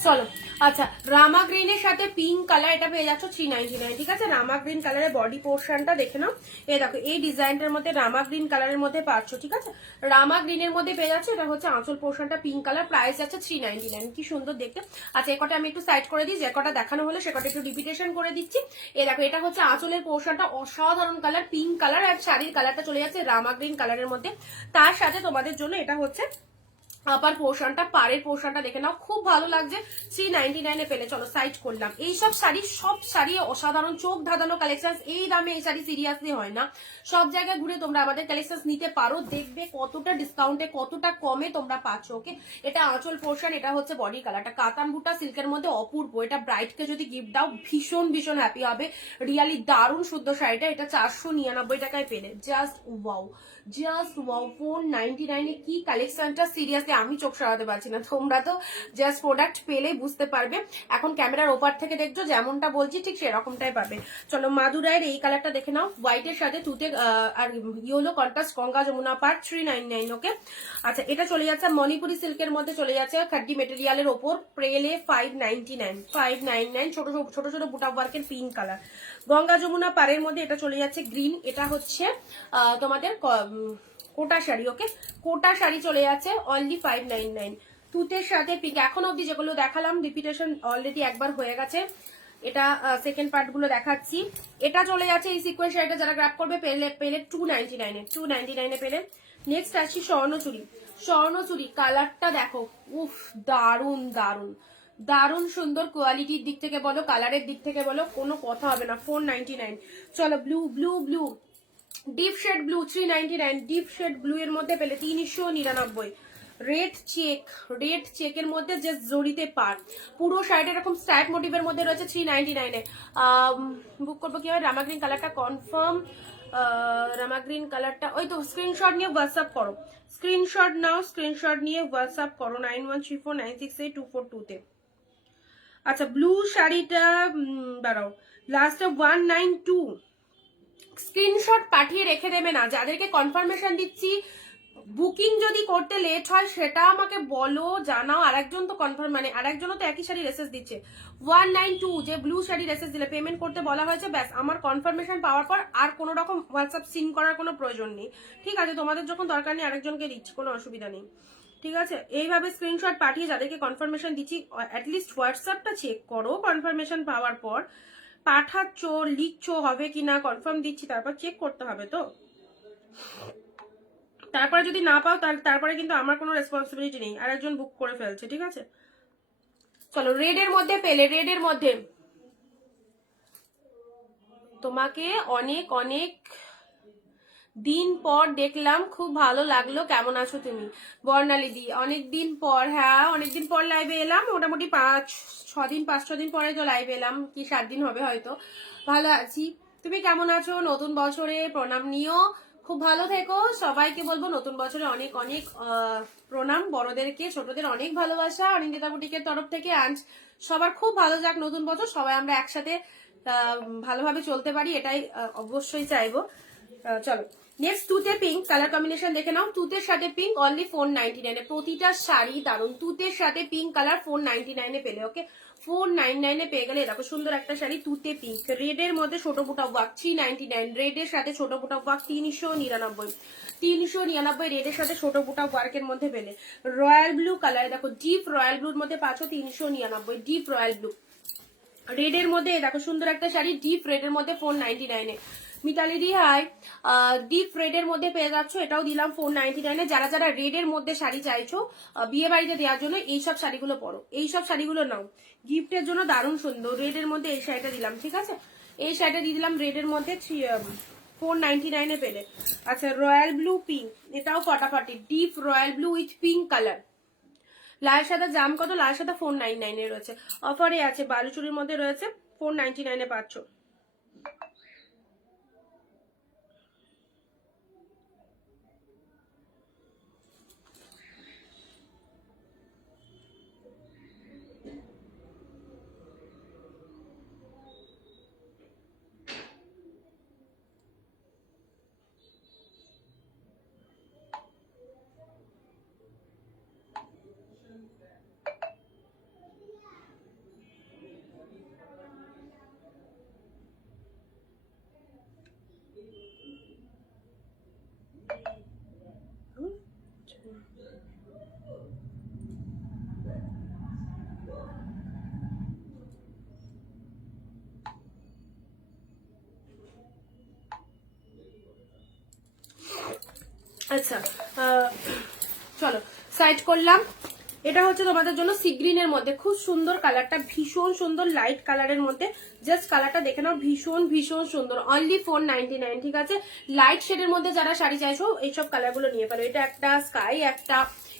চলো আচ্ছা রামা গ্রিনের সাথে পিঙ্ক কালার, এটা পেয়ে যাচ্ছ 399, ঠিক আছে? রামা গ্রিন কালারের বডি পোর্শনটা দেখে নাও, এই দেখো এই ডিজাইনটার মধ্যে রামা গ্রিন কালারের মধ্যে পাচ্ছ, ঠিক আছে? রামা গ্রিনের মধ্যে পেয়ে যাচ্ছ, এটা হচ্ছে আঁচল পোর্শনটা পিঙ্ক কালার, প্রাইস যাচ্ছে 399, কি সুন্দর দেখতে। আচ্ছা এই কটা আমি একটু সাইড করে দিই, যে কটা দেখানো হলো সে কটা একটু রিপিটেশন করে দিচ্ছি। এই দেখো এটা হচ্ছে আঁচলের পোর্শনটা, অসাধারণ কালার পিঙ্ক কালার, আর শাড়ির কালারটা চলে যাচ্ছে রামা গ্রিন কালারের মধ্যে, তার সাথে তোমাদের জন্য এটা হচ্ছে আপার পোর্শনটা, পাড়ের পোর্শনটা দেখে নাও, খুব ভালো লাগছে। 399 এ পেলে। চলো সাইড করলাম। এইসব শাড়ি, সব শাড়ি অসাধারণ, চোখ ধাঁধানো কালেকশন। এই দামে এই শাড়ি সিরিয়াসলি হয় না। সব জায়গায় ঘুরে তোমরা আমাদের কালেকশন নিতে পারো, দেখবে কতটা ডিসকাউন্টে, কতটা কমে তোমরা পাচ্ছ। ওকে, এটা আঁচল পোর্শন, এটা হচ্ছে বডি কালারটা, কাতান বুটা সিল্কের মধ্যে অপূর্ব। এটা ব্রাইডকে যদি গিফট দাও ভীষণ ভীষণ হ্যাপি হবে। রিয়ালি দারুণ শুদ্ধ শাড়িটা। এটা 499 টাকায় পেলে। Just wow, just wow. 499 এ কি কালেকশনটা, সিরিয়াসলি আমি চোখ সরাতে পারছি না। তোমরা তো জাস্ট প্রোডাক্ট পেলেই বুঝতে পারবে। এখন ক্যামেরার ওপার থেকে দেখছো, যেমনটা বলছি ঠিক সেরকমটাই পাবে। চলো মাদুরাইয়ের এই কালারটা দেখে নাও, হোয়াইটের সাথে তুতে আর ইয়েলো কন্ট্রাস্ট, গঙ্গা যমুনা পার্ক, 399। ওকে, আচ্ছা এটা চলে যাচ্ছে মণিপুরি সিল্কের মধ্যে, চলে যাচ্ছে খাড্ডি মেটেরিয়ালের ওপর, প্রেলে 599 ছোট ছোট ছোট বুটা ওয়ার্কের পিঙ্ক কালার। গঙ্গা যমুনা পাড়ের মধ্যে এটা চলে যাচ্ছে গ্রিন। এটা হচ্ছে তোমাদের কোটা শাড়ি। ওকে, কোটা শাড়ি চলে যাচ্ছে অনলি 599। তুতের সাথে পিঙ্ক। এখন অব্দি যেগুলো দেখালাম রিপিটেশন অলরেডি একবার হয়ে গেছে। এটা সেকেন্ড পার্ট গুলো দেখাচ্ছি। এটা চলে যাচ্ছে এই সিকোয়েন্স শাড়িটা, যারা গ্র্যাব করবে পেলে 299 পেলে। নেক্সট আসছি স্বর্ণচুরি। স্বর্ণচুরি কালারটা দেখো, উফ দারুন দারুন দারুণ সুন্দর। কোয়ালিটির দিক থেকে বলো, কালারের দিক থেকে বলো, কোনো কথা হবে না। 499। চলো blue blue blue deep shade blue 399। Deep shade blue এর মধ্যে পেলে 399। রেড চেকের মধ্যে যে জড়িতে পার, পুরো শাড়িটা এরকম স্ট্রাইপ মোটিভের মধ্যে রয়েছে 399 এ। বুক করবো কি হয়? রামা গ্রিন কালারটা কনফার্ম। রামা গ্রিন কালারটা ওই তো, স্ক্রিনশট নিয়ে হোয়াটসঅ্যাপ করো, স্ক্রিনশট নাও, স্ক্রিনশট নিয়ে হোয়াটসঅ্যাপ করো 9134968242 তে। আচ্ছা ব্লু শাড়িটা দাঁড়াও, লাস্টে 192। স্ক্রিনশট পাঠিয়ে রেখে দেবে না। যাদেরকে কনফার্মেশন দিচ্ছি, বুকিং যদি করতে লেট হয় সেটা আমাকে বলো, জানাও। আরেকজন তো কনফার্ম, মানে আরেকজনও তো একই শাড়ি রেসেস দিচ্ছে। 192 যে ব্লু শাড়ি রেসেস দিলে পেমেন্ট করতে বলা হয়েছে, ব্যাস আমার কনফার্মেশন পাওয়ার পর আর কোনো রকম হোয়াটসঅ্যাপ সিন করার কোনো প্রয়োজন নেই। ঠিক আছে, তোমাদের যখন দরকার নেই আরেকজনকে দিচ্ছি, কোনো অসুবিধা নেই। ঠিক আছে, এইভাবে স্ক্রিনশট পাঠিয়ে যাদেরকে কনফার্মেশন দিচ্ছি অ্যাটলিস্ট হোয়াটসঅ্যাপটা চেক করো। কনফার্মেশন পাওয়ার পর পাঠাচ্ছ, লিখছো হবে কিনা, কনফার্ম দিচ্ছি, তারপর চেক করতে হবে তো। তারপরে যদি না পাও তারপরে কিন্তু আমার কোনো রেসপন্সিবিলিটি নেই, আর একজন বুক করে ফেলছে। ঠিক আছে, চলো রেড এর মধ্যে পেলে। রেড এর মধ্যে তোমাকে অনেক অনেক দিন পর দেখলাম, খুব ভালো লাগলো। কেমন আছো তুমি? বর্ণালী দি, অনেকদিন পর। হ্যাঁ অনেকদিন পর লাইভে এলাম, মোটামুটি 5-6 দিন পরে তো লাইভে এলাম, কি 7 দিন হবে হয়তো। ভালো আছি, তুমি কেমন আছো? নতুন বছরে প্রণাম নিও, খুব ভালো থেকো। সবাইকে বলবো নতুন বছরে অনেক অনেক প্রণাম। বড়দেরকে ছোটদের অনেক ভালোবাসা অনিন্দিতা বুটিকের তরফ থেকে। আজ সবার খুব ভালো যাক নতুন বছর, সবাই আমরা একসাথে ভালোভাবে চলতে পারি, এটাই অবশ্যই চাইবো। চলো নেক্সট তুতে পিঙ্ক কালার কম্বিনেশন দেখে নাও। তুতের সাথে পিঙ্ক অনলি 499 এ। প্রতিটা শাড়ি দারুন। তুতের সাথে পিঙ্ক কালার 499 এ পেলে। ওকে, 499 এ পেয়ে গেলে। দেখো সুন্দর একটা শাড়ি তুতে পিঙ্ক। রেড এর মধ্যে ছোট বুটা ওয়ার্ক 399। রেড এর সাথে ছোট বুটা ওয়ার্ক 399। রেড এর সাথে ছোট বুটা ওয়ার্কের মধ্যে পেলে। রয়্যাল ব্লু কালার, দেখো ডিপ রয়্যাল ব্লুর মধ্যে পাচ্ছ 399। ডিপ রয়্যাল ব্লু রেড এর মধ্যে দেখো সুন্দর একটা শাড়ি ডিপ রেড এর মধ্যে 499 এ। মিতালি দি হাই, ডিপ রেড এর মধ্যে পেয়ে যাচ্ছ, এটাও দিলাম 499 এ। যারা যারা রেড এর মধ্যে শাড়ি চাইছো বিয়ে বাড়িতে দেওয়ার জন্য, এইসব শাড়িগুলো পরো, এইসব শাড়িগুলো নাও, গিফটের জন্য দারুণ সুন্দর। রেড এর মধ্যে এই শাড়িটা দিলাম। ঠিক আছে, এই শাড়িটা দিয়ে দিলাম রেড এর মধ্যে 499 এ পেলে। আচ্ছা রয়্যাল ব্লু পিঙ্ক, এটাও ফাটাফাটি। Deep royal blue with pink colour. লাল সাদা জাম কত? লাল সাদা 499 এ রয়েছে, অফারে আছে, বালুচুরির মধ্যে রয়েছে, 499 এ পাচ্ছ। আচ্ছা চলো সাইড করলাম। এটা হচ্ছে তোমাদের জন্য সি গ্রিনের মধ্যে, খুব সুন্দর কালারটা, ভীষণ সুন্দর লাইট কালারের মধ্যে। জাস্ট কালারটা দেখে নাও, ভীষণ ভীষণ সুন্দর। অনলি 499, ঠিক আছে। লাইট শেডের মধ্যে যারা শাড়ি চাইছো এইসব কালারগুলো নিয়ে পারো। এটা একটা স্কাই, একটা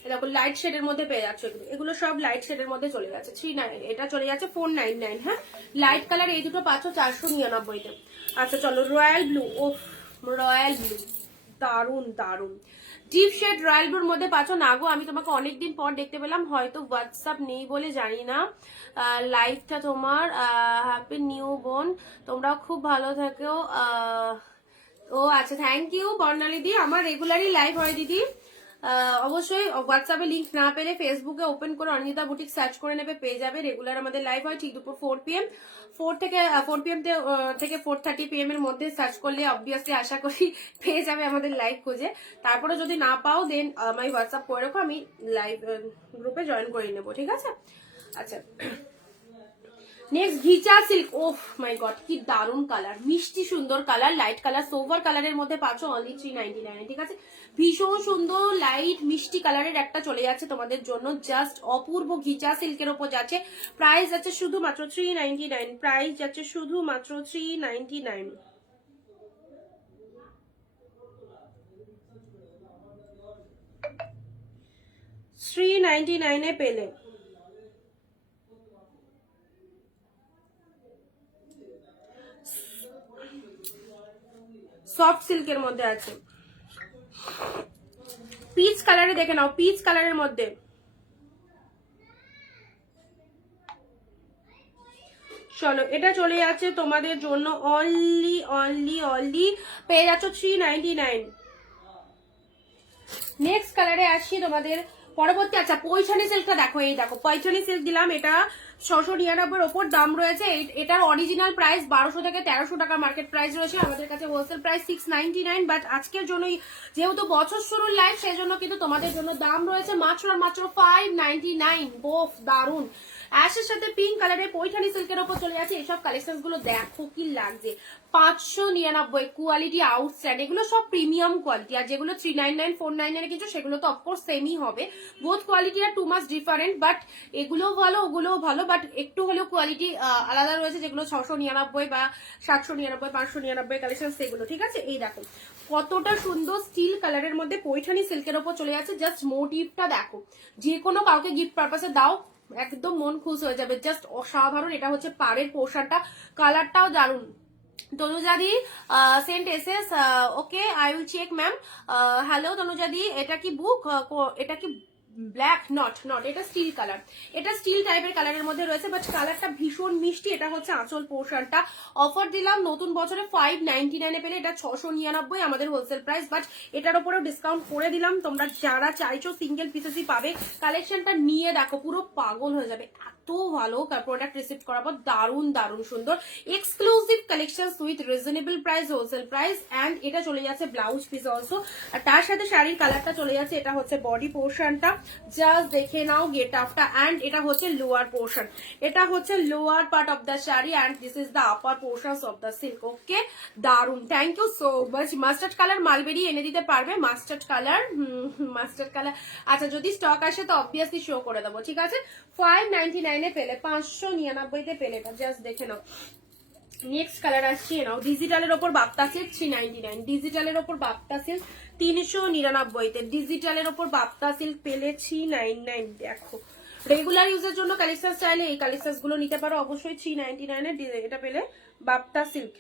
এরকম লাইট শেডের মধ্যে পেয়ে যাচ্ছ। এগুলো সব লাইট শেডের মধ্যে চলে যাচ্ছে 39, এটা চলে যাচ্ছে 499। হ্যাঁ, লাইট কালার এই দুটো পাচ্ছ 499-তে। আচ্ছা চলো, রয়্যাল ব্লু। ওফ, রয়্যাল ব্লু দারুন দারুন। ডিপ শেড রয়্যাল ব্লুর মধ্যে পাচ্ছ না গো, আমি তোমাকে অনেকদিন পর দেখতে পেলাম, হয়তো হোয়াটসঅ্যাপ নেই বলে জানি না। লাইফটা তোমার, হ্যাপি নিউ বোন, তোমরাও খুব ভালো থাকো। ও আচ্ছা, থ্যাংক ইউ বর্ণালী দি, আমার রেগুলারই লাইভ হয় দিদি। অবশ্যই হোয়াটসঅ্যাপে লিঙ্ক না পেলে ফেসবুকে ওপেন করে অনিন্দিতা বুটিক সার্চ করে নেবে, পেয়ে যাবে। রেগুলার আমাদের লাইভ হয় ঠিক দুপুর 4 PM, 4 PM থেকে 4:30 PM এর মধ্যে সার্চ করলে অবভিয়াসলি আশা করি পেয়ে যাবে আমাদের লাইভ খুঁজে। তারপরে যদি না পাও দেন আমায় হোয়াটসঅ্যাপ করে রাখো, আমি লাইভ গ্রুপে জয়েন করে নেবো, ঠিক আছে। আচ্ছা, নেক্সট ঘিচা সিল্ক। ওহ মাই গড, কি দারুন কালার, মিষ্টি সুন্দর কালার, লাইট কালার, সোভার কালারের মধ্যে পাচ্ছ অনলি 399, ঠিক আছে। ভীষণ সুন্দর লাইট মিষ্টি কালারের একটা চলে যাচ্ছে তোমাদের জন্য, জাস্ট অপূর্ব ঘিচা সিল্কের ওপর যাচ্ছে। প্রাইস যাচ্ছে শুধুমাত্র 399, প্রাইস যাচ্ছে শুধুমাত্র 399। 399-এ পেলে। সফট সিল্কের মধ্যে আছে, পিচ কালারে দেখে নাও, পিচ কালারের মধ্যে। চলো, এটা চলে যাচ্ছে তোমাদের জন্য অনলি অনলি অনলি পেয়ে যাচ্ছ 399। নেক্সট কালারে আসছি তোমাদের পরবর্তী। আচ্ছা, পৈঠানি সিল্কটা দেখো, এই দেখো পৈঠানি সিল্ক দিলাম, এটা 699-এর ওপর দাম রয়েছে। এটার অরিজিনাল প্রাইস 1200 থেকে 1300 টাকা মার্কেট প্রাইস রয়েছে, আমাদের কাছে হোলসেল প্রাইস 699। বাট আজকের জন্যই, যেহেতু বছর শুরুর লাইভ, সেজন্য কিন্তু তোমাদের জন্য দাম রয়েছে মাত্র আর মাত্র 599। বোফ, দারুন। অ্যাশের সাথে পিঙ্ক কালারের পৈঠানি সিল্কের ওপর চলে যাচ্ছে। এসব কালেকশন গুলো দেখো কি লাগছে, 599, কোয়ালিটি আউটস্ট্যান্ড, এগুলো সব প্রিমিয়াম কোয়ালিটি। আর যেগুলো 399, 499 কিছু, সেগুলো তো অফকোর্স সেমই হবে। বোথ কোয়ালিটি আর টু মাচ ডিফারেন্ট, বাট এগুলোও ভালো ওগুলোও ভালো, বাট একটু হলেও কোয়ালিটি আলাদা রয়েছে। যেগুলো 699 বা 799, 599 কালেকশন, সেগুলো, ঠিক আছে। এই দেখো কতটা সুন্দর স্টিল কালারের মধ্যে পৈঠানি সিল্কের ওপর চলে যাচ্ছে। জাস্ট মোটিভটা দেখো, যে কোনো কাউকে গিফট পারপাসে দাও, একদম মন খুশ হয়ে যাবে। জাস্ট অসাধারণ। এটা হচ্ছে পাড়ের পোর্শনটা, কালারটাও দারুন। তনুজাদি sent SS, okay I will check ma'am. Hello তনুজাদি, এটা কি বুক, এটা কি ব্ল্যাক? নট, এটা স্টিল কালার, এটা স্টিল টাইপের কালারের মধ্যে রয়েছে, বাট কালারটা ভীষণ মিষ্টি। এটা হচ্ছে আঁচল পোর্শনটা। অফার দিলাম নতুন বছরে 599-এ পেলে, এটা 699 আমাদের হোলসেল প্রাইস, বাট এটার উপরেও ডিসকাউন্ট করে দিলাম। তোমরা যারা চাইছো সিঙ্গেল পিসেসই পাবে। কালেকশনটা নিয়ে দেখো, পুরো পাগল হয়ে যাবে, এত ভালো প্রোডাক্ট রিসিভ করাবো। দারুন দারুন সুন্দর exclusive collection with reasonable price, wholesale price. And এটা চলে যাচ্ছে ব্লাউজ পিস অলসো, আর তার সাথে শাড়ির কালারটা চলে যাচ্ছে। এটা হচ্ছে বডি পোর্শনটা, জাস্ট দেখে নাও গেট আপটা। অ্যান্ড এটা হচ্ছে লোয়ার পোর্শন, এটা হচ্ছে lower part of the sari, and this is the upper portion of the silk. Okay, দারুন, thank you so much. Mustard colour mulberry এনে দিতে পারবে? মাস্টার্ড কালার, মাস্টার্ড কালার, আচ্ছা যদি স্টক আসে তো অবভিয়াসলি শো করে দেবো, ঠিক আছে। 599-এ পেলে, 599-তে পেলে, এটা জাস্ট দেখে নাও। নেক্সট কালার আসছে, নাও ডিজিটালের ওপর বাপ্তা সিল্ক 399, ডিজিটালের ওপর বাপ্তা সিল্ক 399-তে, ডিজিটালের ওপর বাপ্তা সিল্ক পেলে 399। দেখো, রেগুলার ইউজের জন্য কালেকশন চাইলে এই কালেকশন গুলো নিতে পারো অবশ্যই। 399-এ এটা পেলে বাপ্তা সিল্ক।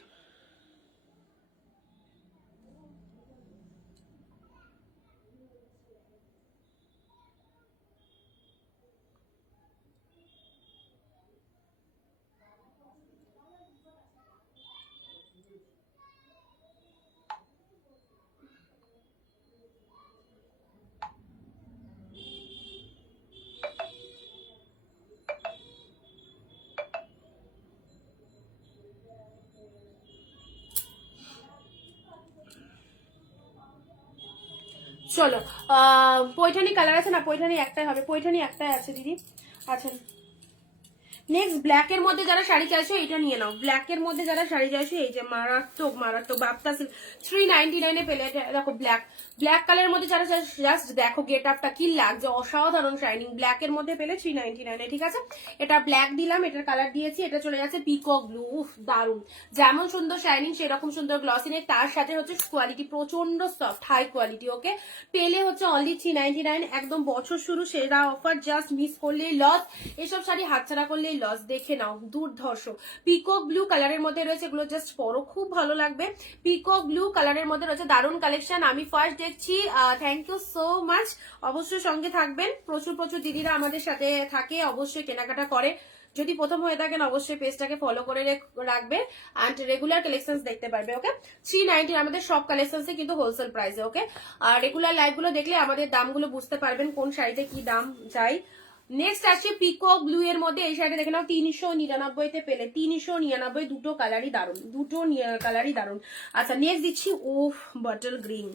চলো, পৈঠানি কালার আছে না? পৈঠানি একটাই হবে, পৈঠানি একটাই আছে দিদি। আচ্ছা, নেক্সট ব্ল্যাক এর মধ্যে যারা শাড়ি চাইছো এটা নিয়ে নাও। ব্ল্যাক এর মধ্যে যারা শাড়ি চাইছো এই যে মারাত্মক মারাত্মক বাপ্তা সিল্ক 399 এ পেলে। দেখো ব্ল্যাক ব্ল্যাক কালারের মধ্যে যারা জাস্ট দেখো গেট আপটা কি লাগছে, অসাধারণ শাইনিং। ব্ল্যাক এর মধ্যে পেলে 399 এ, ঠিক আছে। এটা ব্ল্যাক দিলাম, এটার কালার দিয়েছি, এটা চলে যাচ্ছে পিকক ব্লু। উফ দারুন, যেমন সুন্দর শাইনিং সেরকম সুন্দর গ্লসি নেক, তার সাথে হচ্ছে কোয়ালিটি প্রচন্ড সফট হাই কোয়ালিটি। ওকে, পেলে হচ্ছে অনলি 399, একদম বছর শুরু সেরা অফার, জাস্ট মিস করলেই লস। এসব শাড়ি হাতছাড়া করলেই লস। দেখে নাও দুর্ধর্ষ পিকক ব্লু কালারের মধ্যে রয়েছে, এগুলো জাস্ট পরো, খুব ভালো লাগবে। পিকক ব্লু কালারের মধ্যে রয়েছে দারুন কালেকশন, আমি ফার্স্ট দেখছি। থ্যাংক ইউ সো মাচ, অবশ্যই সঙ্গে থাকবেন। প্রচুর প্রচুর দিদিরা আমাদের সাথে থাকে, অবশ্যই কেনাকাটা করে। যদি প্রথম হয়ে থাকেন অবশ্যই পেজটাকে ফলো করে রাখবে অ্যান্ড রেগুলার কালেকশন দেখতে পারবে। ওকে, 390 আমাদের সব কালেকশন কিন্তু হোলসেল প্রাইসে। ওকে, আর রেগুলার লাইভ গুলো দেখলে আমাদের দামগুলো বুঝতে পারবেন কোন শাড়িতে কি দাম চাই। নেক্সট আসছে পিকক ব্লু এর মধ্যে, এই শাড়িটা দেখে নাও 399 তে পেলে। 399, দুটো কালারই দারুন, দুটো কালারই দারুন। আচ্ছা নেক্সট দিচ্ছি উফ বটল গ্রিন।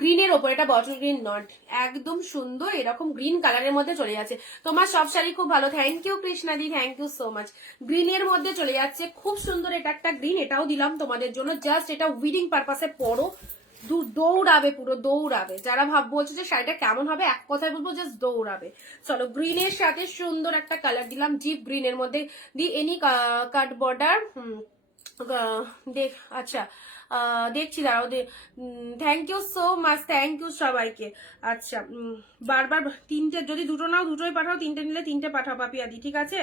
গ্রিনের ওপর, এটা বটল গ্রিন নট, একদম সুন্দর এরকম গ্রিন কালারের মধ্যে চলে যাচ্ছে। তোমার সব শাড়ি খুব ভালো, থ্যাংক ইউ কৃষ্ণাদি, থ্যাংক ইউ সো মাচ। গ্রিনের মধ্যে চলে যাচ্ছে, খুব সুন্দর। এটা একটা গ্রিন, এটাও দিলাম তোমাদের জন্য, জাস্ট এটা উইডিং পারপাসে পরো, দৌড়াবে, পুরো দৌড়াবে। যারা বলছো যে শাড়িটা কেমন হবে, এক কথায় বলবো জাস্ট দৌড়াবে। চলো গ্রিনের সাথে সুন্দর একটা কালার দিলাম, জিপ গ্রিনের মধ্যে দি এনি কাট বর্ডার। আচ্ছা দেখছি, দাঁড়াও। Thank you so much, thank you সবাইকে। আচ্ছা বারবার তিনটে, যদি দুটো নাও দুটোই পাঠাও, তিনটে নিলে তিনটে পাঠাও পাপিয়াদি, ঠিক আছে।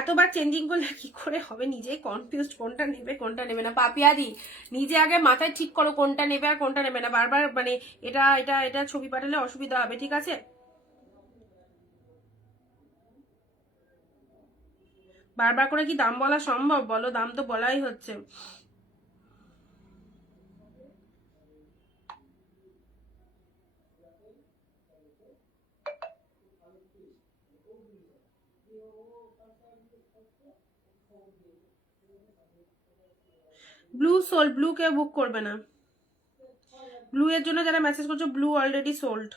এতবার চেঞ্জিং করলে কি করে হবে, নিজেই কনফিউজ, কোনটা নেবে কোনটা নেবে না। পাপিয়াদি নিজে আগে মাথায় ঠিক করো কোনটা নেবে আর কোনটা নেবে না, বারবার মানে এটা এটা এটা ছবি পাঠালে অসুবিধা হবে, ঠিক আছে। বারবার করে কি দাম বলা সম্ভব বলো, দাম তো বলাই হচ্ছে। ব্লু সোল্ড, ব্লু কেউ বুক করবে না। ব্লু এর জন্য যারা মেসেজ করছো, ব্লু অলরেডি সোল্ড।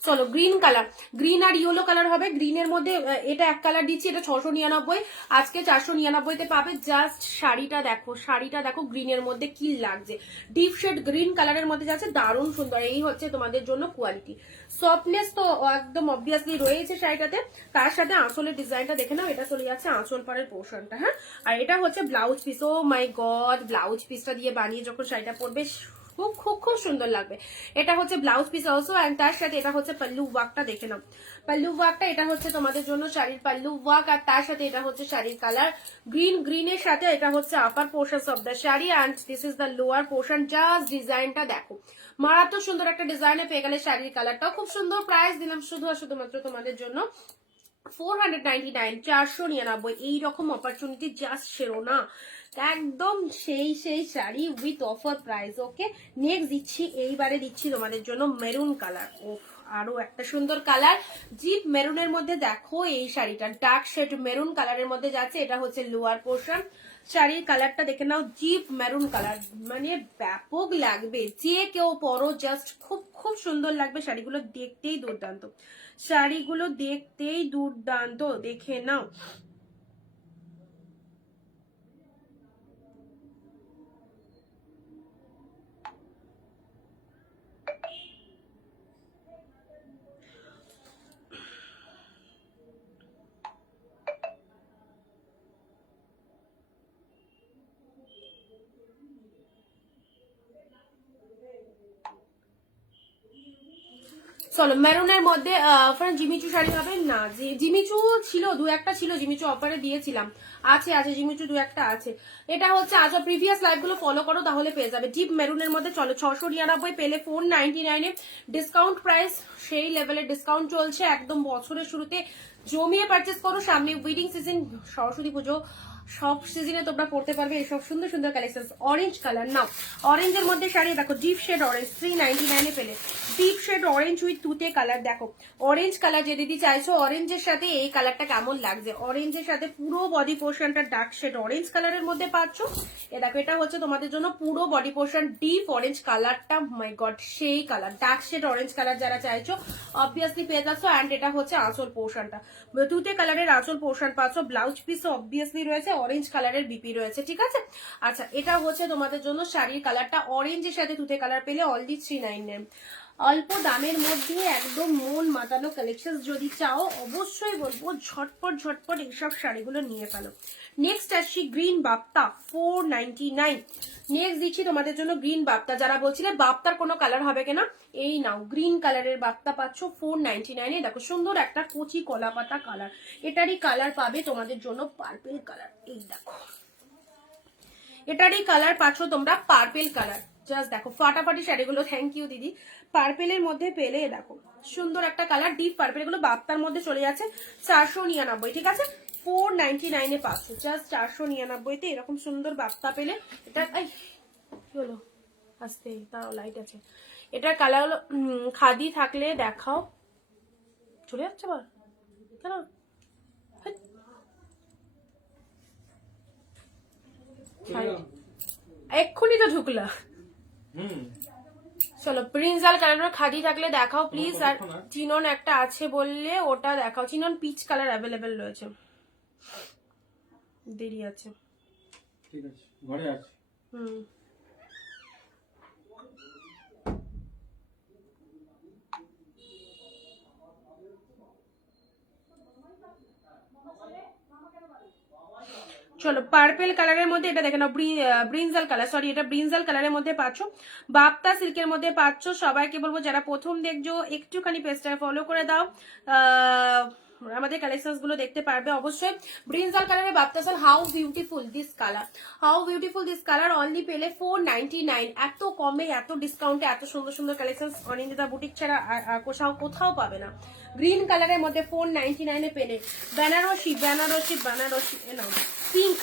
চলো গ্রিন কালার, গ্রিন আর ইয়েলো কালার হবে। গ্রিনের মধ্যে এটা এক কালার দিচ্ছি, এটা 699, আজকে 499 তে পাবে। জাস্ট শাড়িটা দেখো, শাড়িটা দেখো গ্রিনের মধ্যে কি লাগছে, ডিপ শেড গ্রিন কালারের মধ্যে যাচ্ছে, দারুণ সুন্দর। এই হচ্ছে তোমাদের জন্য কোয়ালিটি। সফটনেস তো একদম অবভিয়াসলি রয়েছে শাড়িটাতে, তার সাথে আঁচলের ডিজাইনটা দেখে নাও, এটা চলে যাচ্ছে আঁচল পাড়ের পোর্শনটা। হ্যাঁ, আর এটা হচ্ছে ব্লাউজ পিস। ও মাই গড, ব্লাউজ পিসটা দিয়ে বানিয়ে যখন শাড়িটা পরবে খুব খুব খুব সুন্দর লাগবে। এটা হচ্ছে ব্লাউজ পিস অলসো, এন্ড তার সাথে এটা হচ্ছে পাল্লু ওয়ার্কটা দেখে নাও। পাল্লু ওয়ার্কটা এটা হচ্ছে তোমাদের জন্য শাড়ির পাল্লু ওয়ার্ক, আর তার সাথে এটা হচ্ছে শাড়ির কালার গ্রিন। গ্রিনের সাথে এটা হচ্ছে আপার portion of the sari, and this is the lower portion. Just ডিজাইনটা দেখো, মারাত্মক সুন্দর একটা ডিজাইনে পেয়ে গেলে। শাড়ির কালারটাও খুব সুন্দর। প্রাইস দিলাম শুধু আর শুধুমাত্র তোমাদের জন্য 499, 499। এইরকম অপরচুনিটি জাস্ট সেরো না, একদম সেই সেই sari with offer price. Okay, next দিচ্ছি, এইবারে দিচ্ছি তোমাদের জন্য মেরুন কালার। ওফ, আরো একটা সুন্দর কালার, জিপ মেরুনের মধ্যে দেখো এই শাড়িটা ডার্ক শেড মেরুন কালারের মধ্যে যাচ্ছে। এটা হচ্ছে লোয়ার পোর্শন, শাড়ির কালারটা দেখে নাও, জিপ মেরুন কালার, মানে ব্যাপক লাগবে। যে কেউ পরো জাস্ট খুব খুব সুন্দর লাগবে। শাড়িগুলো দেখতেই দুর্দান্ত, শাড়িগুলো দেখতেই দুর্দান্ত, দেখে নাও। চলো মেরুনের মধ্যে জিমিচু শাড়ি হবে না, জিমিচু ছিল, দু একটা ছিল, জিমিচু অফারে দিয়েছিলাম, আছে আছে জিমিচু দু একটা আছে। এটা হচ্ছে আজ প্রিভিয়াস লাইভ গুলো ফলো করো তাহলে পেয়ে যাবে। ডিপ মেরুনের মধ্যে চলো 699 পেলে 499 এ ডিসকাউন্ট প্রাইস, সেই লেভেলের ডিসকাউন্ট চলছে একদম বছরের শুরুতে। জমিয়ে পারচেস করো, সামনে উইডিং সিজন, সরস্বতী পুজো, সব সিজনে তোমরা পড়তে পারবে এইসব সুন্দর সুন্দর কালেকশন। অরেঞ্জ কালার নাও, অরেঞ্জের মধ্যে শাড়ি দেখো, ডিপ শেড অরেঞ্জ 399 পেলে। ডিপ শেড অরেঞ্জ উইথ তুতে কালার, দেখো অরেঞ্জ কালার যে দিদি চাইছো, অরেঞ্জের সাথে এই কালারটা কেমন লাগছে, অরেঞ্জের সাথে পুরো বডি পোর্শনটা ডার্ক শেড অরেঞ্জ কালারের মধ্যে পাচ্ছ। এ দেখো এটা হচ্ছে তোমাদের জন্য পুরো বডি পোর্শন ডিপ অরেঞ্জ কালারটা, মাই গড সেই colour, dark shade orange colour যারা চাইছো অবভিয়াসলি পেয়ে যাচ্ছ। অ্যান্ড এটা হচ্ছে আঁচল পোর্শনটা, তুতে কালারের আঁচল পোর্শন পাচ্ছ। ব্লাউজ পিস অবভিয়াসলি রয়েছে, অরেঞ্জ কালারের বিপি রয়েছে, ঠিক আছে। আচ্ছা এটা হচ্ছে তোমাদের জন্য শাড়ির কালারটা, অরেঞ্জের সাথে তুতে কালার পেলে অনলি 399। অল্প দামের মধ্যে একদম মন মাতানো কালেকশন যদি চাও অবশ্যই বলবো ঝটপট ঝটপট এইসব শাড়িগুলো নিয়ে ফেলো। নেক্সট আসছি গ্রিন বাপ্তা 499। নেক্সট দিচ্ছি তোমাদের জন্য গ্রিন বাপ্তা, যারা বলছিলে বাপ্তার কোনো কালার হবে কিনা, এই নাও গ্রিন কালারের বাপ্তা পাচ্ছ 499 এ। দেখো সুন্দর একটা কচি কলা পাতা কালার, এটারই কালার পাবে তোমাদের জন্য পার্পেল কালার, এই দেখো এটারই কালার পাচ্ছ তোমরা পার্পেল কালার। জাস্ট দেখো ফাটাফাটি শাড়িগুলো, থ্যাংক ইউ দিদি। পার্পেলের মধ্যে পেলে দেখো সুন্দর একটা কালার, ডিপ পার্পেল গুলো বাপ্তার মধ্যে চলে যাচ্ছে 499, ঠিক আছে। 499 এ পাচ্ছ, জাস্ট 499 তে এরকম সুন্দর বাপ্তা পেলে। এটা কি হলো আস্তে, তাও লাইট আছে। এটার কালার হলো খাদি, থাকলে দেখাও, চলে যাচ্ছে আবার কেন, এক্ষুনি তো ঢুকলা। চলো ব্রিনজাল কালার খাদি থাকলে দেখাও প্লিজ। আর চিনন একটা আছে বললে ওটা দেখাও, চিনন পিচ কালার অ্যাভেলেবেল রয়েছে, দেরি আছে, ঠিক আছে ঘরে আছে। চলো পার্পেল কালারের মধ্যে এটা দেখে নাও, ব্রিনজাল কালার, সরি এটা ব্রিনজাল কালারের মধ্যে পাচ্ছ, বাপ্তা সিল্কের মধ্যে পাচ্ছ। সবাইকে বলবো যারা প্রথম দেখছো একটুখানি পেজটা ফলো করে দাও, আমাদের কালেকশনস গুলো দেখতে পারবে অবশ্যই। ব্রিনজাল কালারের বাপ্তা সাল, how beautiful this colour, how beautiful this colour, only পেলে 499। এত কমে এত ডিসকাউন্টে এত সুন্দর সুন্দর কালেকশনস অনিন্দিতা বুটিক ছাড়া কোথাও পাবে না। গ্রিন কালারের মধ্যে 499 এ পেলে। বেনারসি বেনারসি বেনারসি নাও, পিঙ্ক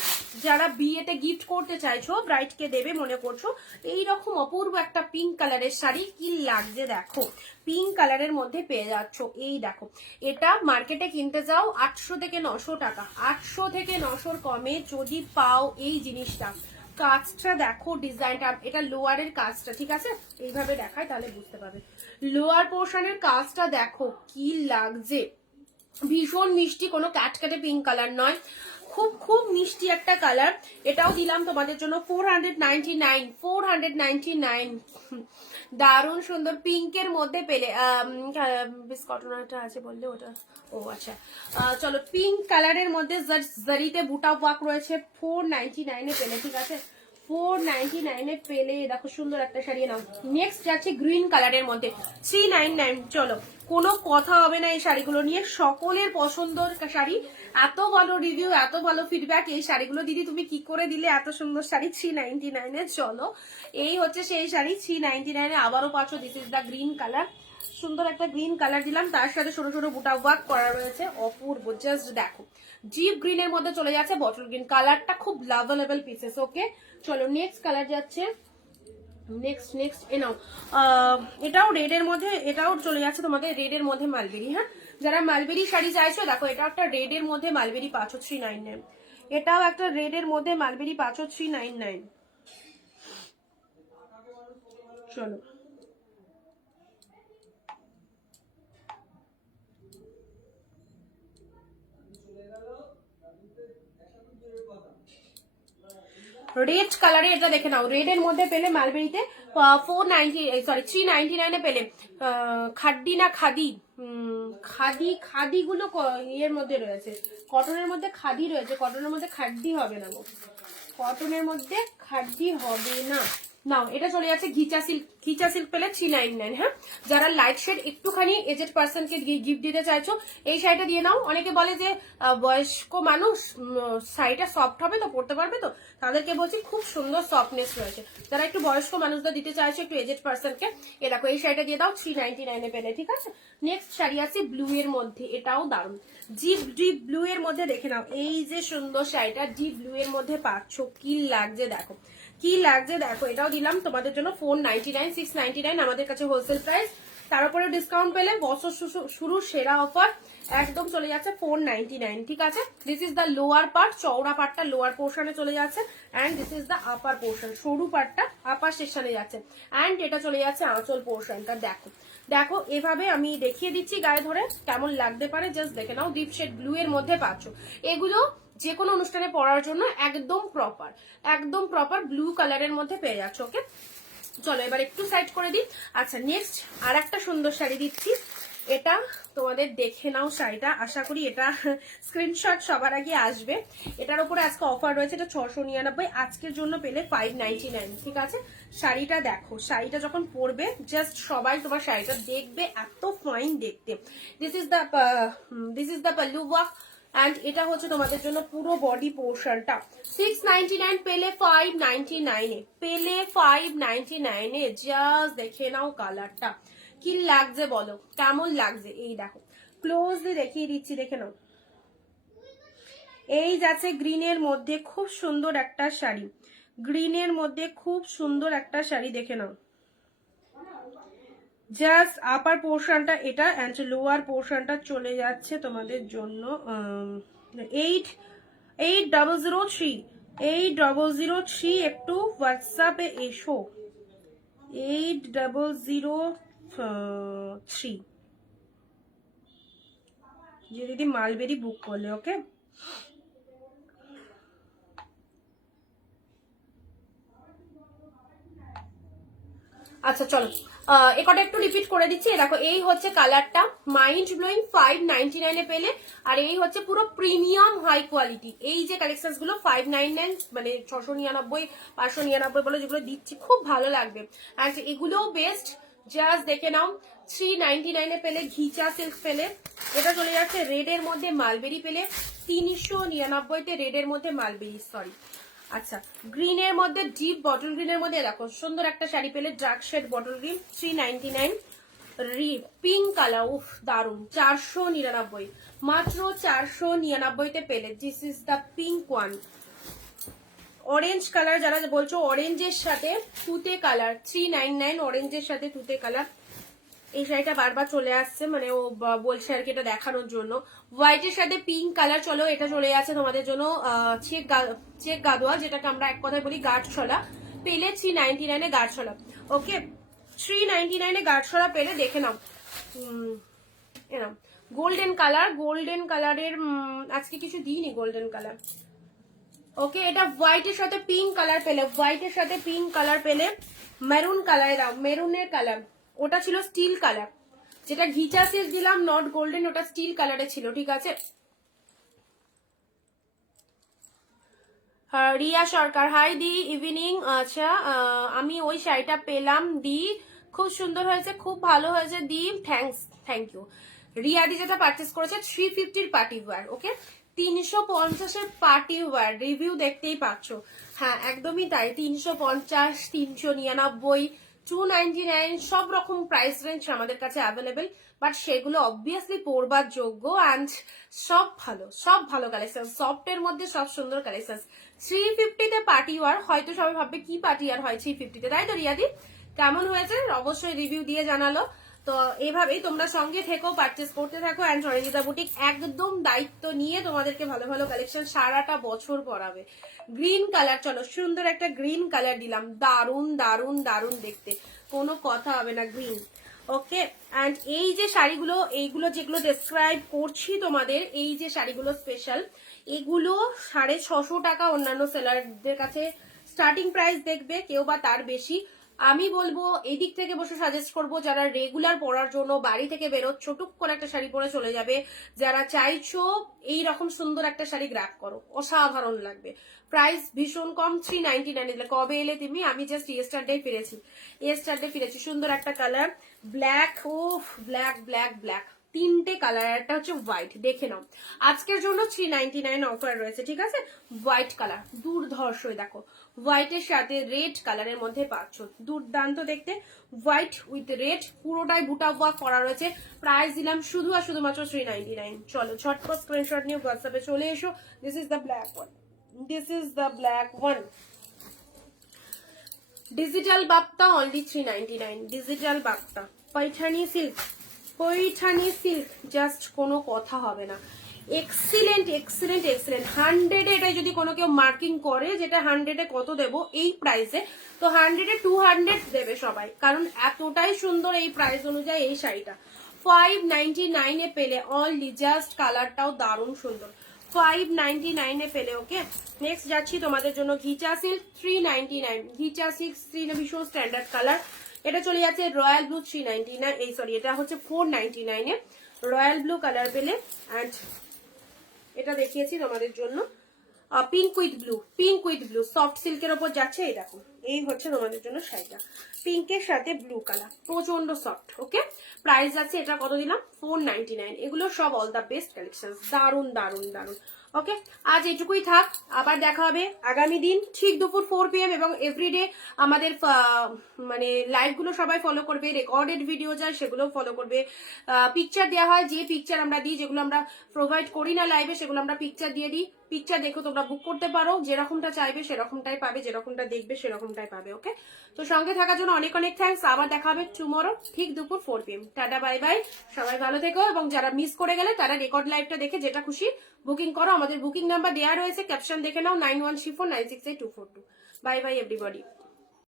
যারা বিয়েতে গিফট করতে চাইছো, ব্রাইডকে দেবে মনে করছো, এইরকম অপূর্ব একটা পিঙ্ক কালারের শাড়ি কি লাগছে দেখো, পিঙ্ক কালারের মধ্যে পেয়ে যাচ্ছ। এই দেখো এটা মার্কেটে কিনতে যাও 800 থেকে 900 টাকা, 800 থেকে 900 কমে যদি পাও এই জিনিসটা। কাজটা দেখো, ডিজাইনটা, এটা লোয়ারের কাজটা, ঠিক আছে এইভাবে দেখায় তাহলে বুঝতে পারবে। লোয়ার পোর্শনের কাজটা দেখো কি লাগছে, ভীষণ মিষ্টি, কোনো ক্যাটকাটে পিঙ্ক কালার নয়, খুব খুব মিষ্টি একটা কালার। এটাও দিলাম তোমাদের জন্য 499, 499। দারুণ সুন্দর পিঙ্কের মধ্যে পেলে, বিস্কটনাটা আছে বললে ওটা, ও আচ্ছা। চলো পিঙ্ক কালারের মধ্যে জারিতে বুটা ওয়ার্ক রয়েছে, 499 এ পেলে, ঠিক আছে 499 এ পেলে। দেখো সুন্দর একটা শাড়ি নাও। নেক্সট যাচ্ছে গ্রিন কালারের মধ্যে 399। চলো কোনো কথা হবে না এই শাড়িগুলো নিয়ে, সকলের পছন্দের শাড়ি, এত ভালো রিভিউ এত ভালো ফিডব্যাক, এই শাড়িগুলো দিদি তুমি কি করে দিলে এত সুন্দর শাড়ি 399 এ। চলো এই হচ্ছে সেই শাড়ি 399 এ, আবারও পাচ্ছ। This is the green colour, সুন্দর একটা গ্রিন কালার দিলাম, তার সাথে ছোট ছোট বুটা ওয়ার্ক করা রয়েছে, অপূর্ব। জাস্ট দেখো ডিপ গ্রিনের মধ্যে চলে যাচ্ছে, বটল গ্রিন কালারটা খুব লাভেলেবল পিসেস। ওকে চলো নেক্সট কালার যাচ্ছে, নেক্সট এ নাও, এটাও রেডের মধ্যে, এটাও চলে যাচ্ছে তোমাদের রেডের মধ্যে মালবেরি। হ্যাঁ যারা মালবেরি শাড়ি চাইছো দেখো, এটা একটা রেডের মধ্যে মালবেরি পাচ্ছ 399, এটাও একটা রেডের মধ্যে মালবেরি পাচ্ছ 399। চলো রেড কালারে এটা দেখে নাও, রেড এর মধ্যে পেলে মালবেরিতে 399 এ পেলে। খাড্ডি না খাদি, খাদি গুলো এর মধ্যে রয়েছে, কটনের মধ্যে খাদি রয়েছে, কটনের মধ্যে খাড্ডি হবে না গো, কটনের মধ্যে খাড্ডি হবে না। নাও এটা চলে যাচ্ছে ঘিচা সিল্ক পেলে 399। হ্যাঁ, যারা লাইট শেড একটুখানি এজেড পার্সনকে গিফট দিতে চাইছো এই শাড়িটা দিয়ে নাও। অনেকে বলে যে বয়স্ক মানুষ শাড়িটা সফট হবে তো, পরতে পারবে তো, তাদেরকে বলছি খুব সুন্দর সফটনেস রয়েছে। যারা একটু বয়স্ক মানুষদের দিতে চাইছো, একটু এজেড পার্সনকে, এ দেখো এই শাড়িটা দিয়ে দাও 399 পেলে, ঠিক আছে। নেক্সট শাড়ি আছে ব্লু এর মধ্যে, এটাও দারুণ, ডিপ ব্লু এর মধ্যে। দেখে নাও এই যে সুন্দর শাড়িটা ডিপ ব্লু এর মধ্যে পাচ্ছ, কি লাগছে দেখো, কি লাগছে দেখো। এটাও দিলাম তোমাদের জন্য 499, 699 আমাদের কাছে হোলসেল প্রাইস। তার উপরে ডিসকাউন্ট পেলে বছর শুরু সেরা অফার একদম চলে যাচ্ছে 499, ঠিক আছে। This is the lower part, চওড়া পার্টটা লোয়ার পোর্শনে চলে যাচ্ছে, and this is the upper portion, সরু পার্টটা আপার সেকশনে যাচ্ছে, অ্যান্ড এটা চলে যাচ্ছে আঁচল পোর্শনটা। দেখো দেখো এভাবে আমি দেখিয়ে দিচ্ছি গায়ে ধরে কেমন লাগতে পারে, জাস্ট দেখে নাও। ডিপ শেড ব্লু এর মধ্যে পাচ্ছ, এগুলো যে কোনো অনুষ্ঠানে পরার জন্য একদম প্রপার ব্লু কালারের মধ্যে পেয়ে যাচ্ছ। ওকে, চলো এবার একটু সাইড করে দিই। আচ্ছা, নেক্সট আর একটা সুন্দর শাড়ি দিচ্ছি, এটা তোমাদের দেখে নাও শাড়িটা, আশা করি এটা স্ক্রিনশট সবার আগে আসবে। এটার উপরে আজকে অফার রয়েছে, এটা 699, আজকের জন্য পেলে 599, ঠিক আছে। শাড়িটা দেখো, শাড়িটা যখন পরবে জাস্ট সবাই তোমার শাড়িটা দেখবে, এত ফাইন দেখতে। This is the pallu work, and এটা হচ্ছে তোমাদের জন্য পুরো বডি পোর্শনটা। 699 পেলে 599 পেলে 599। জাস্ট দেখে নাও কালারটা কি লাগছে বলো, কেমন লাগছে। এই দেখো ক্লোজলি দেখিয়ে দিচ্ছি, দেখে নাও। এই যাচ্ছে গ্রিনের মধ্যে খুব সুন্দর একটা শাড়ি, গ্রিনের মধ্যে খুব সুন্দর একটা শাড়ি, দেখে নাও। জাস্ট আপার পোর্শনটা এটা, অ্যান্ড লোয়ার পোর্শনটা চলে যাচ্ছে তোমাদের জন্য 8003 একটু হোয়াটসঅ্যাপে এসো, 8003 যে দিদি মালবেরি বুক করলে। ওকে, আচ্ছা চলো একটা একটু রিপিট করে দিচ্ছি। দেখো এই হচ্ছে কালারটা, মাইন্ড ব্লোয়িং 599 পেলে, আর এই হচ্ছে পুরো প্রিমিয়াম হাই কোয়ালিটি। এই যে কালেকশন গুলো 599 মানে 699 599 বলে যেগুলো দিচ্ছি, খুব ভালো লাগবে। আর এগুলোও বেস্ট, জাস্ট দেখে নাও। 399 পেলে ঘিচা সিল্ক পেলে, এটা চলে যাচ্ছে রেড এর মধ্যে মালবেরি পেলে 399 রেড এর মধ্যে মালবেরি, সরি। আচ্ছা, গ্রিনের মধ্যে ডিপ বটল গ্রিনের মধ্যে দেখো সুন্দর একটা শাড়ি পেলে, dark shade bottle green 399। Pink colour, উফ দারুন, 499, মাত্র 499 পেলে। This is the pink one. Orange colour, যারা বলছো অরেঞ্জের সাথে তুতে কালার, 399 অরেঞ্জের সাথে তুতে কালার। এই শাড়িটা বারবার চলে আসছে, মানে ও বলছে আর কি এটা দেখানোর জন্য। হোয়াইটের সাথে পিঙ্ক কালার, চলো এটা চলে যাচ্ছে তোমাদের জন্য চেক গাদোয়া, যেটাকে আমরা এক কথায় বলি গাঢ়ছলা, পেলে 399 গাঢ়ছলা। ওকে, 399 গাঢ়ছলা পেলে, দেখে নাও। এরকম গোল্ডেন কালারের আজকে কিছু দিইনি গোল্ডেন কালার। ওকে, এটা হোয়াইটের সাথে পিঙ্ক কালার পেলে, মেরুন কালার দাও, মেরুনের কালার, ওটা ছিল স্টিল কালার, যেটা ঘিচা সিল্ক দিলাম নট গোল্ডেন, ওটা স্টিল কালারে ছিল, ঠিক আছে। রিয়া সরকার, হাই দি, ইভিনিং। আচ্ছা, আমি ওই শাড়িটা পেলাম দি, খুব সুন্দর হয়েছে, খুব ভালো হয়েছে দি, থ্যাংক ইউ। রিয়া দি যেটা পারচেস করেছে 350 পার্টি ওয়্যার। ওকে, 350 পার্টি ওয়্যার রিভিউ দেখতেই পাচ্ছ। হ্যাঁ একদমই তাই, 350, 399, 299 সব রকম প্রাইস রেঞ্জ আমাদের কাছে অ্যাভেলেবেল, বাট সেগুলো অবভিয়াসলি পরবার যোগ্য, অ্যান্ড সব ভালো কালেকশন, সফটের মধ্যে সব সুন্দর কালেকশন। 350 পার্টি ওয়ার, হয়তো সবাই ভাববে কি পার্টি আর হয় 350, তাই তো রিয়াদি? কেমন হয়েছে অবশ্যই রিভিউ দিয়ে জানালো। তো এইভাবেই তোমরা সঙ্গে থেকো, পারচেস করতে থাকো, অ্যান্ড সরঞ্জিতা বুটিক একদম দায়িত্ব নিয়ে তোমাদেরকে ভালো ভালো কালেকশন সারাটা বছর পরাবে। গ্রিন কালার, চলো সুন্দর একটা গ্রিন কালার দিলাম, দারুন দেখতে, কোনো কথা হবে না, গ্রিন। ওকে, অ্যান্ড এই যে শাড়িগুলো, এইগুলো যেগুলো ডেসক্রাইব করছি তোমাদের, এই যে শাড়িগুলো স্পেশাল, এগুলো 650 টাকা অন্যান্য সেলারদের কাছে স্টার্টিং প্রাইস দেখবে, কেউ বা তার বেশি। আমি বলবো এই দিক থেকে বসে সাজেস্ট করব যারা রেগুলার পরার জন্য বাড়ি থেকে বেরোচ্ছ, টুক করে একটা শাড়ি পরে চলে যাবে, যারা চাইছো এই রকম সুন্দর একটা শাড়ি গ্র্যাব করো, অসাধারণ লাগবে। প্রাইস ভীষণ কম, 399। কবে এলে তুমি? আমি জাস্ট ইয়েস্টারডে ফিরেছি। সুন্দর একটা কালার, ব্ল্যাক, ও ব্ল্যাক ব্ল্যাক ব্ল্যাক, তিনটে কালার, একটা হচ্ছে হোয়াইট। দেখে নাও, আজকের জন্য 399 অফার রয়েছে, ঠিক আছে? হোয়াইট কালার দুর্ধর্ষ, দেখো হোয়াইটের সাথে রেড কালারের মধ্যে পাচ্ছ, দুর্দান্ত দেখতে। হোয়াইট উইথ রেড, পুরোটাই বুটা ওয়ার্ক করা রয়েছে। প্রাইস দিলাম শুধু আর শুধুমাত্র 399। চলো ঝটপট স্ক্রিনশট নিয়ে হোয়াটসঅ্যাপে চলে এসো। This is the black one, digital bapta, only 399। Digital bapta, Paithani silk, just কোনো কথা হবে না। এক্সিলেন্ট 100-এ এটা যদি কোনো কেউ মার্কিং করে, যেটা 100-এ কত দেবো এই প্রাইসে, তো 100-এ 200 দেবে সবাই, কারণ এতটাই সুন্দর এই প্রাইস অনুযায়ী এই শাড়িটা। 599-এ পেলে অনলি, জাস্ট কালারটাও দারুণ সুন্দর, 599-এ পেলে। ওকে, নেক্সট যাচ্ছি তোমাদের জন্য ঘিচা সিল্ক, 399। ঘিচা সিল্ক ভীষণ স্ট্যান্ডার্ড কালার, এটা চলে যাচ্ছে রয়্যাল ব্লু 399, এই সরি এটা হচ্ছে 499-এ রয়্যাল ব্লু কালার পেলে। অ্যান্ড এটা দেখিয়েছি তোমাদের জন্য পিঙ্ক উইথ ব্লু সফট সিল্কের ওপর যাচ্ছে, এই দেখো এই হচ্ছে তোমাদের জন্য শাড়িটা, পিঙ্কের সাথে ব্লু কালার, প্রচন্ড সফট। ওকে, প্রাইস আছে এটা কত দিলাম? 499। এগুলো সব অল দ্য বেস্ট কালেকশন, দারুন দারুন দারুন। ওকে, আজ এটুকুই থাক, আবার দেখা হবে আগামী দিন ঠিক দুপুর 4 PM, এবং এভরিডে আমাদের মানে লাইভ গুলো সবাই ফলো করবে, রেকর্ডেড ভিডিও যায় সেগুলো ফলো করবে, পিকচার দেওয়া হয়, যে পিকচার আমরা দিই, যেগুলো আমরা প্রোভাইড করি না লাইভে সেগুলো আমরা পিকচার দিয়ে দিই। পিকচার দেখো তোমরা বুক করতে পারো, যেরকমটা চাইবে সেরকমটাই পাবে, যেরকমটা দেখবে সেরকমটাই পাবে। ওকে, তো সঙ্গে থাকার জন্য অনেক অনেক থ্যাঙ্কস। আবার দেখা হবে টুমরো ঠিক দুপুর 4 PM। টাটা, বাই বাই, সবাই ভালো থেকো, এবং যারা মিস করে গেলে তারা রেকর্ড লাইভটা দেখে যেটা খুশি বুকিং করো। আমাদের বুকিং নাম্বার দেওয়া রয়েছে, ক্যাপশন দেখে নাও, 9134968242। Bye bye everybody.